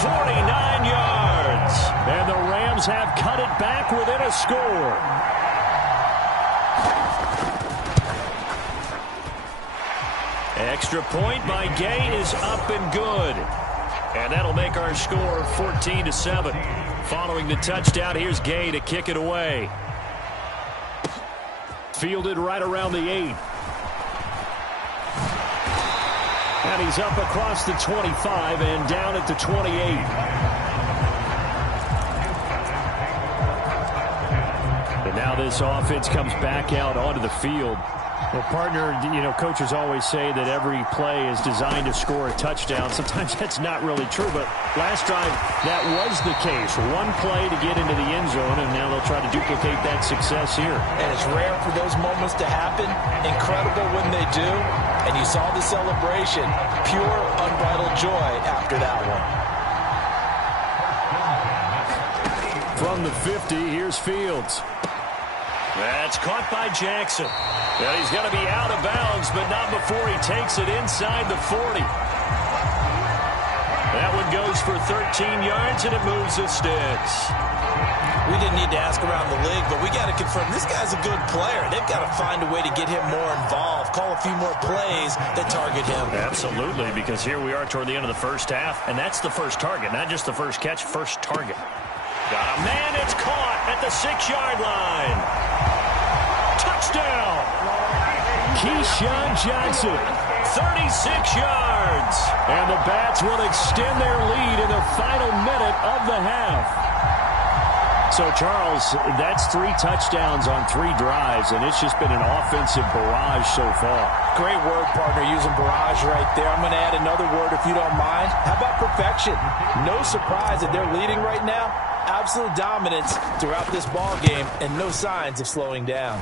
49 yards. And the Rams have cut it back within a score. Extra point by Gay is up and good. And that'll make our score 14-7. Following the touchdown, here's Gay to kick it away. Fielded right around the 8. And he's up across the 25 and down at the 28. And now this offense comes back out onto the field. Well, partner, you know, coaches always say that every play is designed to score a touchdown. Sometimes that's not really true, but last drive, that was the case. One play to get into the end zone, and now they'll try to duplicate that success here. And it's rare for those moments to happen. Incredible when they do. And you saw the celebration. Pure, unbridled joy after that one. From the 50, here's Fields. That's caught by Jackson. And he's going to be out of bounds, but not before he takes it inside the 40. That one goes for 13 yards, and it moves the sticks. We didn't need to ask around the league, but we got to confirm this guy's a good player. They've got to find a way to get him more involved, call a few more plays that target him. Absolutely, because here we are toward the end of the first half, and that's the first target, not just the first catch, first target. Got a man, it's caught at the 6-yard line. Touchdown! Keyshawn Johnson, 36 yards. And the Bats will extend their lead in the final minute of the half. So, Charles, that's 3 touchdowns on 3 drives, and it's just been an offensive barrage so far. Great word, partner, using barrage right there. I'm going to add another word if you don't mind. How about perfection? No surprise that they're leading right now. Absolute dominance throughout this ball game, and no signs of slowing down.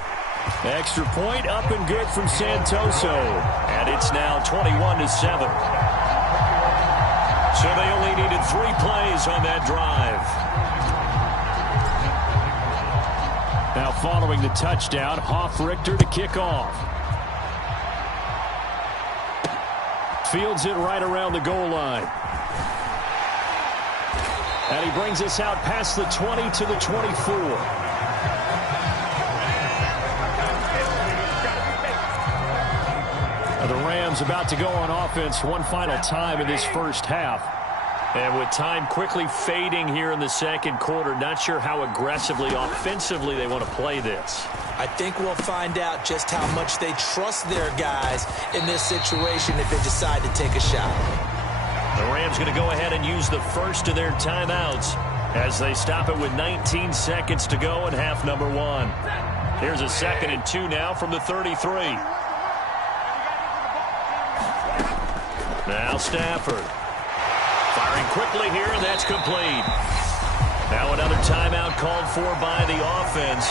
Extra point up and good from Santoso. And it's now 21-7. So they only needed 3 plays on that drive. Now following the touchdown, Hoff-Richter to kick off. Fields it right around the goal line. And he brings us out past the 20 to the 24. The Rams about to go on offense one final time in this first half. And with time quickly fading here in the second quarter, not sure how aggressively, offensively they want to play this. I think we'll find out just how much they trust their guys in this situation if they decide to take a shot. The Rams going to go ahead and use the first of their timeouts as they stop it with 19 seconds to go in half number one. Here's a 2nd and 2 now from the 33. Now Stafford. Firing quickly here, and that's complete. Now another timeout called for by the offense.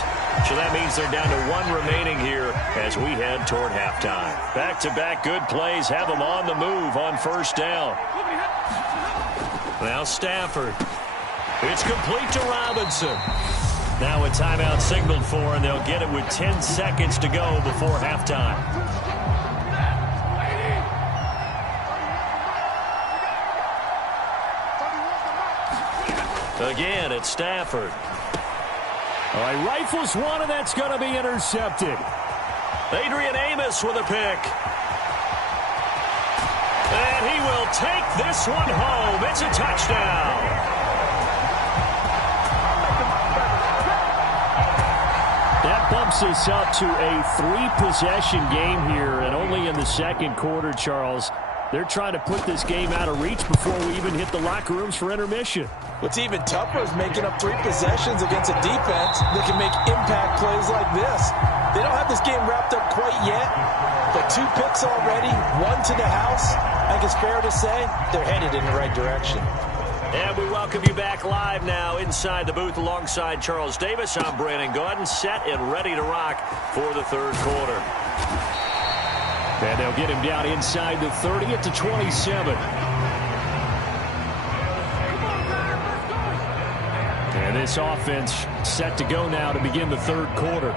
So that means they're down to 1 remaining here as we head toward halftime. Back-to-back good plays have them on the move on first down. Now Stafford. It's complete to Robinson. Now a timeout signaled for, and they'll get it with 10 seconds to go before halftime. Again, it's Stafford. All right, rifles one, and that's going to be intercepted. Adrian Amos with a pick. And he will take this one home. It's a touchdown. That bumps us up to a 3-possession game here, and only in the second quarter, Charles. They're trying to put this game out of reach before we even hit the locker rooms for intermission. What's even tougher is making up 3 possessions against a defense that can make impact plays like this. They don't have this game wrapped up quite yet, but 2 picks already, 1 to the house. I think it's fair to say they're headed in the right direction. And we welcome you back live now inside the booth alongside Charles Davis. I'm Brandon Gordon, set and ready to rock for the third quarter. And they'll get him down inside the 30 at the 27. And this offense set to go now to begin the third quarter.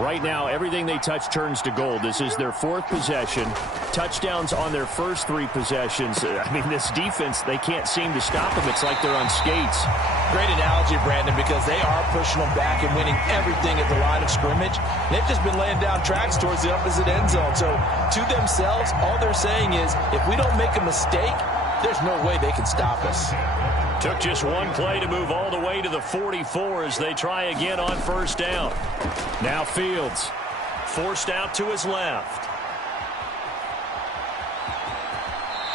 Right now, everything they touch turns to gold. This is their 4th possession. Touchdowns on their first 3 possessions. I mean, this defense, they can't seem to stop them. It's like they're on skates. Great analogy, Brandon, because they are pushing them back and winning everything at the line of scrimmage. They've just been laying down tracks towards the opposite end zone. So to themselves, all they're saying is, if we don't make a mistake, there's no way they can stop us. Took just 1 play to move all the way to the 44 as they try again on first down. Now Fields. Forced out to his left.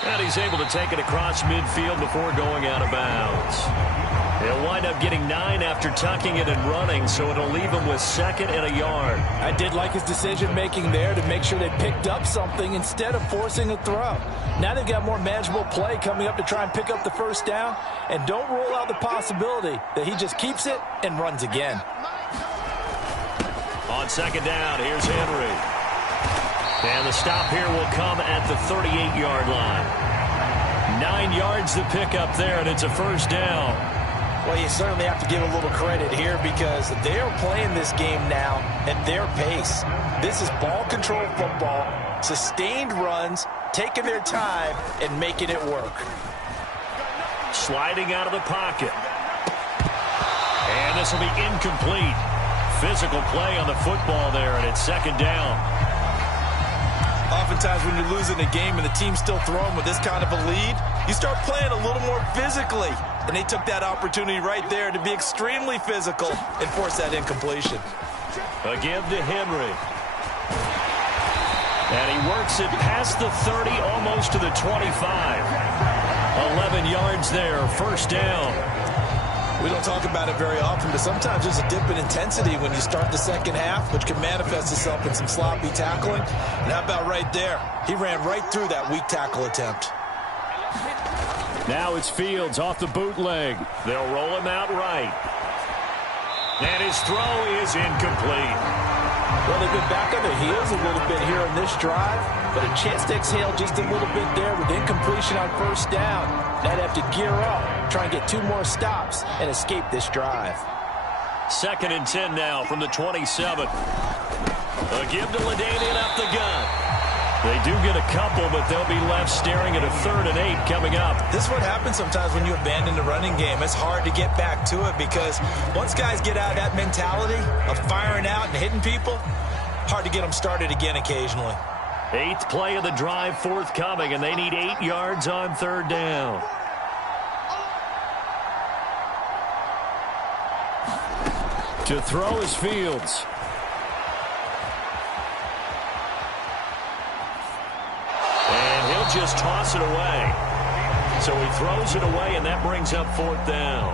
And he's able to take it across midfield before going out of bounds. He'll wind up getting 9 after tucking it and running, so it'll leave him with 2nd and a yard. I did like his decision-making there to make sure they picked up something instead of forcing a throw. Now they've got more manageable play coming up to try and pick up the first down, and don't rule out the possibility that he just keeps it and runs again. On second down, here's Henry. And the stop here will come at the 38-yard line. 9 yards to pick up there, and it's a first down. Well, you certainly have to give a little credit here because they are playing this game now at their pace. This is ball control football, sustained runs, taking their time, and making it work. Sliding out of the pocket. And this will be incomplete. Physical play on the football there, and it's second down. Oftentimes when you're losing a game and the team's still throwing with this kind of a lead, you start playing a little more physically. And they took that opportunity right there to be extremely physical and force that incompletion. A give to Henry. And he works it past the 30, almost to the 25. 11 yards there, first down. We don't talk about it very often, but sometimes there's a dip in intensity when you start the second half, which can manifest itself in some sloppy tackling. And how about right there? He ran right through that weak tackle attempt. Now it's Fields off the bootleg. They'll roll him out right. And his throw is incomplete. Well, they've been back on their heels a little bit here on this drive, but a chance to exhale just a little bit there with incompletion on first down. Now they have to gear up, try and get 2 more stops, and escape this drive. 2nd and 10 now from the 27. A give to LaDainian up the gut. They do get a couple, but they'll be left staring at a 3rd and 8 coming up. This is what happens sometimes when you abandon the running game. It's hard to get back to it because once guys get out of that mentality of firing out and hitting people, hard to get them started again occasionally. 8th play of the drive forthcoming, and they need 8 yards on 3rd down. To throw is Fields. And he'll just toss it away. So he throws it away, and that brings up 4th down.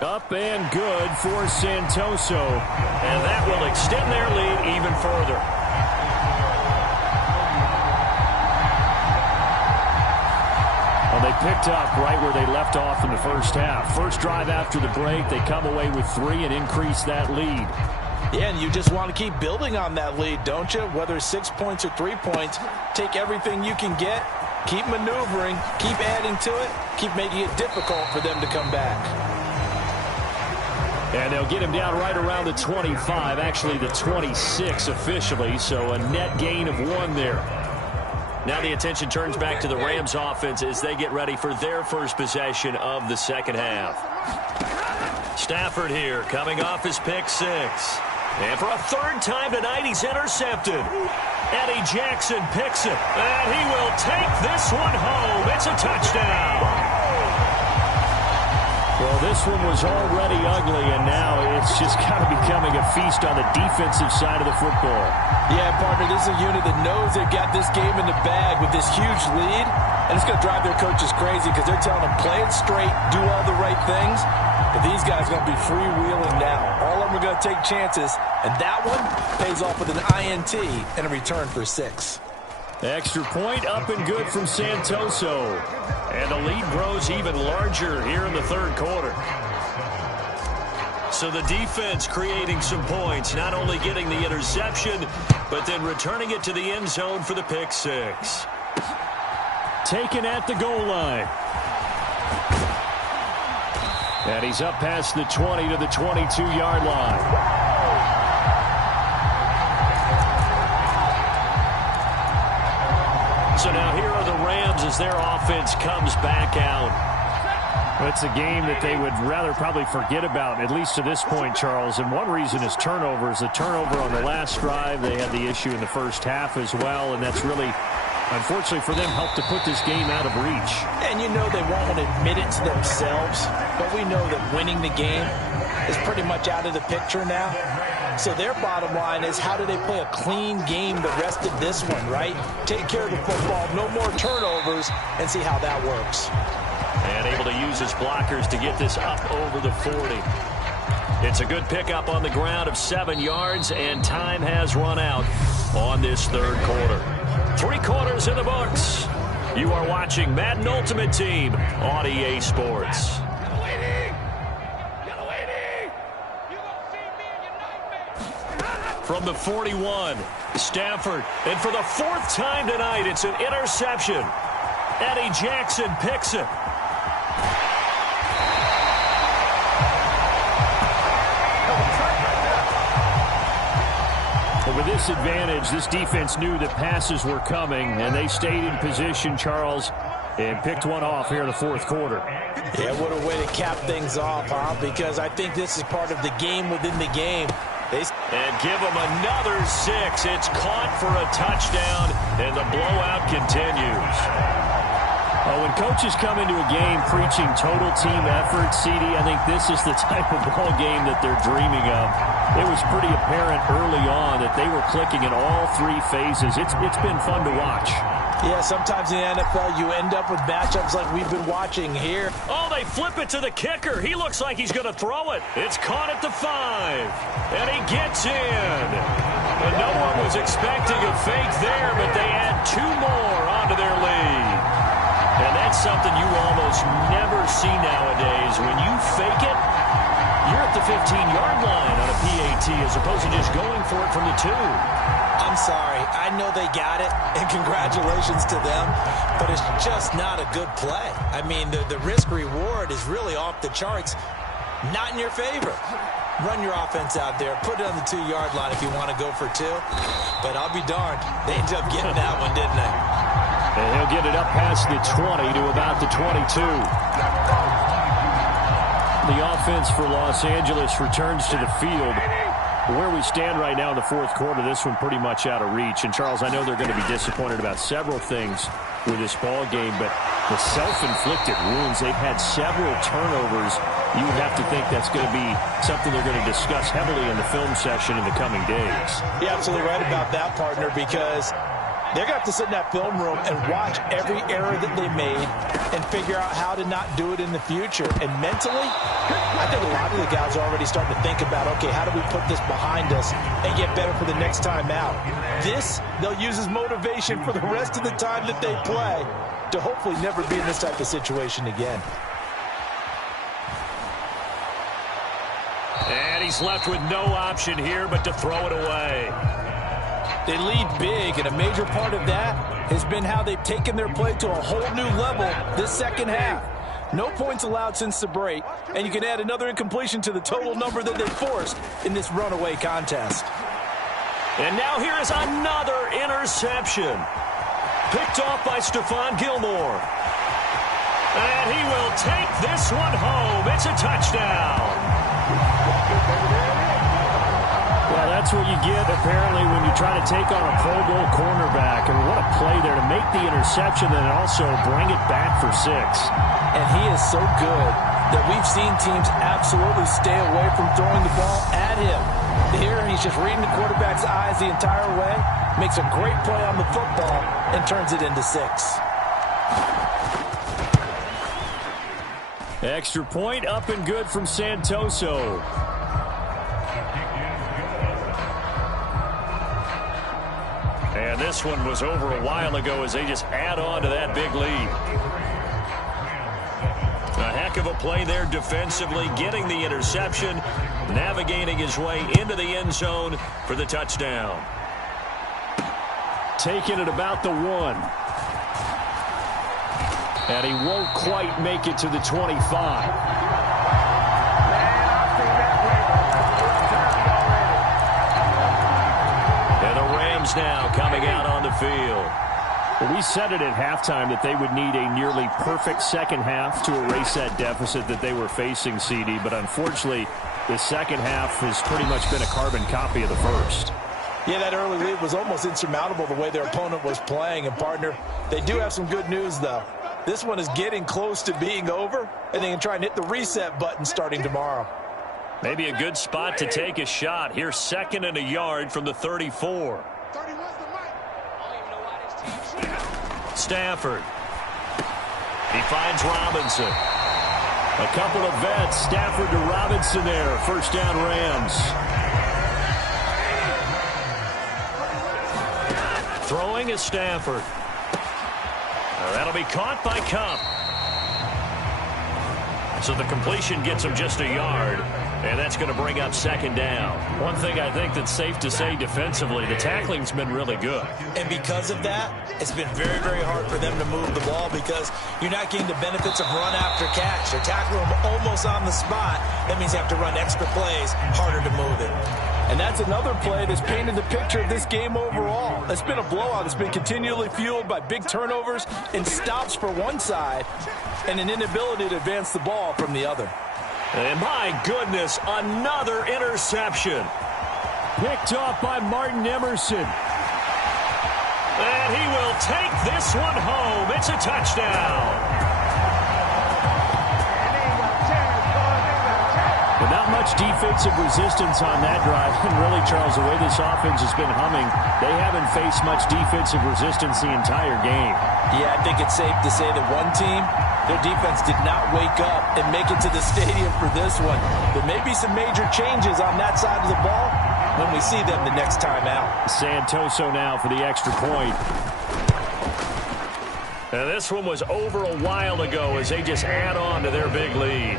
Up and good for Santoso. And that will extend their lead even further. Well, they picked up right where they left off in the first half. First drive after the break, they come away with 3 and increase that lead. Yeah, and you just want to keep building on that lead, don't you? Whether it's 6 points or 3 points, take everything you can get, keep maneuvering, keep adding to it, keep making it difficult for them to come back. And they'll get him down right around the 25, actually the 26 officially, so a net gain of 1 there. Now the attention turns back to the Rams offense as they get ready for their first possession of the second half. Stafford here coming off his pick 6. And for a 3rd time tonight, he's intercepted. Eddie Jackson picks it, and he will take this one home. It's a touchdown. Well, this one was already ugly, and now it's just kind of becoming a feast on the defensive side of the football. Yeah, partner, this is a unit that knows they've got this game in the bag with this huge lead, and it's going to drive their coaches crazy because they're telling them play it straight, do all the right things, but these guys are going to be freewheeling now. All of them are going to take chances, and that one pays off with an INT and a return for 6. Extra point up and good from Santoso. And the lead grows even larger here in the 3rd quarter. So the defense creating some points, not only getting the interception, but then returning it to the end zone for the pick 6. Taken at the goal line. And he's up past the 20 to the 22-yard line. So now here are the Rams as their offense comes back out. Well, it's a game that they would rather probably forget about, at least to this point, Charles. And one reason is turnovers. The turnover on the last drive, they had the issue in the first half as well, and that's really, unfortunately for them, helped to put this game out of reach. And you know they won't admit it to themselves, but we know that winning the game is pretty much out of the picture now. So their bottom line is, how do they play a clean game the rest of this one, right? Take care of the football, no more turnovers, and see how that works. And able to use his blockers to get this up over the 40. It's a good pickup on the ground of 7 yards, and time has run out on this 3rd quarter. 3 quarters in the books. You are watching Madden Ultimate Team on EA Sports. From the 41, Stafford, and for the 4th time tonight, it's an interception. Eddie Jackson picks it. But with this advantage, this defense knew that passes were coming, and they stayed in position, Charles, and picked one off here in the 4th quarter. Yeah, what a way to cap things off, huh? Because I think this is part of the game within the game. And give them another 6. It's caught for a touchdown, and the blowout continues. When coaches come into a game preaching total team effort, CD, I think this is the type of ball game that they're dreaming of. It was pretty apparent early on that they were clicking in all 3 phases. It's been fun to watch. Yeah, sometimes in the NFL you end up with matchups like we've been watching here. Oh, they flip it to the kicker. He looks like he's going to throw it. It's caught at the 5, and he gets in. And no one was expecting a fake there, but they add 2 more onto their lead. And that's something you almost never see nowadays. When you fake it, you're at the 15-yard line on a PAT as opposed to just going for it from the 2. I'm sorry. I know they got it, and congratulations to them, but it's just not a good play. I mean, the risk-reward is really off the charts, not in your favor. run your offense out there, put it on the 2-yard line if you want to go for 2. But I'll be darned, they ended up getting that one, didn't they? And he'll get it up past the 20 to about the 22. The offense for Los Angeles returns to the field. Where we stand right now in the fourth quarter, this one pretty much out of reach. And, Charles, I know they're going to be disappointed about several things with this ball game, but the self-inflicted wounds, they've had several turnovers. You would have to think that's going to be something they're going to discuss heavily in the film session in the coming days. You're absolutely right about that, partner, because they're going to have to sit in that film room and watch every error that they made and figure out how to not do it in the future. And mentally, I think a lot of the guys are already starting to think about, okay, how do we put this behind us and get better for the next time out? This, they'll use as motivation for the rest of the time that they play to hopefully never be in this type of situation again. And he's left with no option here but to throw it away. They lead big, and a major part of that has been how they've taken their play to a whole new level this second half. No points allowed since the break, and you can add another incompletion to the total number that they forced in this runaway contest. And now here is another interception. Picked off by Stephon Gilmore. And he will take this one home. It's a touchdown. Well, that's what you get, apparently, when you try to take on a Pro Bowl cornerback. And what a play there to make the interception and also bring it back for 6. And he is so good that we've seen teams absolutely stay away from throwing the ball at him. Here, he's just reading the quarterback's eyes the entire way, makes a great play on the football, and turns it into 6. Extra point up and good from Santoso. And this one was over a while ago as they just add on to that big lead. A heck of a play there defensively, getting the interception, navigating his way into the end zone for the touchdown. Taking it about the 1. And he won't quite make it to the 25. Now coming out on the field. Well, we said it at halftime that they would need a nearly perfect second half to erase that deficit that they were facing, CD, but unfortunately the second half has pretty much been a carbon copy of the first. Yeah, that early lead was almost insurmountable the way their opponent was playing. And, partner, they do have some good news, though. This one is getting close to being over, and they can try and hit the reset button starting tomorrow. Maybe a good spot to take a shot. Here's 2nd and a yard from the 34. Stafford. He finds Robinson. A couple of vets, Stafford to Robinson there. First down, Rams. Throwing is Stafford. That'll be caught by Cup. So the completion gets him just a yard, and that's going to bring up 2nd down. One thing I think that's safe to say defensively, the tackling's been really good. And because of that, it's been very, very hard for them to move the ball because you're not getting the benefits of run after catch. They're tackling them almost on the spot. That means you have to run extra plays, harder to move it. And that's another play that's painted the picture of this game overall. It's been a blowout. It's been continually fueled by big turnovers and stops for one side and an inability to advance the ball from the other. And my goodness, another interception. Picked off by Martin Emerson. And he will take this one home. It's a touchdown. Not much defensive resistance on that drive. And really, Charles, the way this offense has been humming, they haven't faced much defensive resistance the entire game. Yeah, I think it's safe to say that one team, their defense did not wake up and make it to the stadium for this one. There may be some major changes on that side of the ball when we see them the next time out. Santoso now for the extra point. And this one was over a while ago as they just add on to their big lead.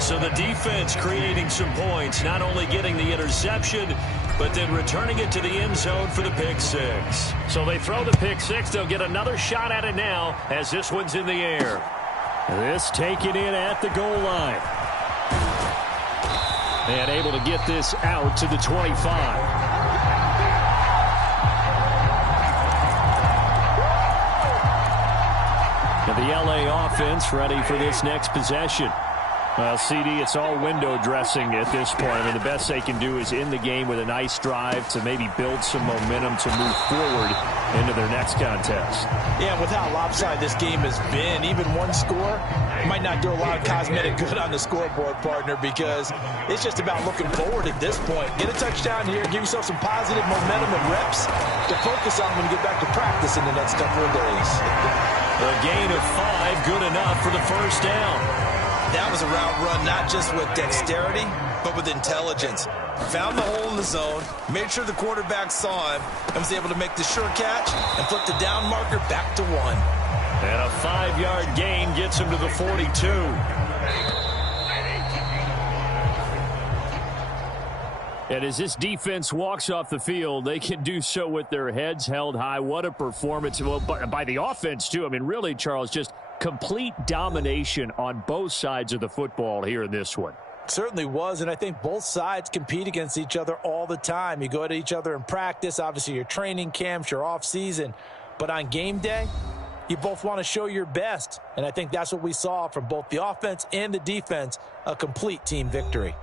So the defense creating some points, not only getting the interception, but then returning it to the end zone for the pick 6. So they throw the pick 6. They'll get another shot at it now as this one's in the air. This taken in at the goal line. And able to get this out to the 25. The LA offense ready for this next possession. Well, CD, it's all window dressing at this point. I mean, the best they can do is in the game with a nice drive to maybe build some momentum to move forward into their next contest. Yeah, with how lopsided this game has been, even one score might not do a lot of cosmetic good on the scoreboard, partner, because it's just about looking forward at this point. Get a touchdown here, give yourself some positive momentum and reps to focus on when you get back to practice in the next couple of days. A gain of 5, good enough for the first down. That was a route run not just with dexterity, but with intelligence. Found the hole in the zone, made sure the quarterback saw him, and was able to make the sure catch and flip the down marker back to 1. And a 5-yard gain gets him to the 42. And as this defense walks off the field, they can do so with their heads held high. What a performance. Well, by the offense, too. I mean, really, Charles, just complete domination on both sides of the football here in this one. Certainly was, and I think both sides compete against each other all the time. You go at each other in practice, obviously your training camps, your off-season. But on game day, you both want to show your best. And I think that's what we saw from both the offense and the defense, a complete team victory.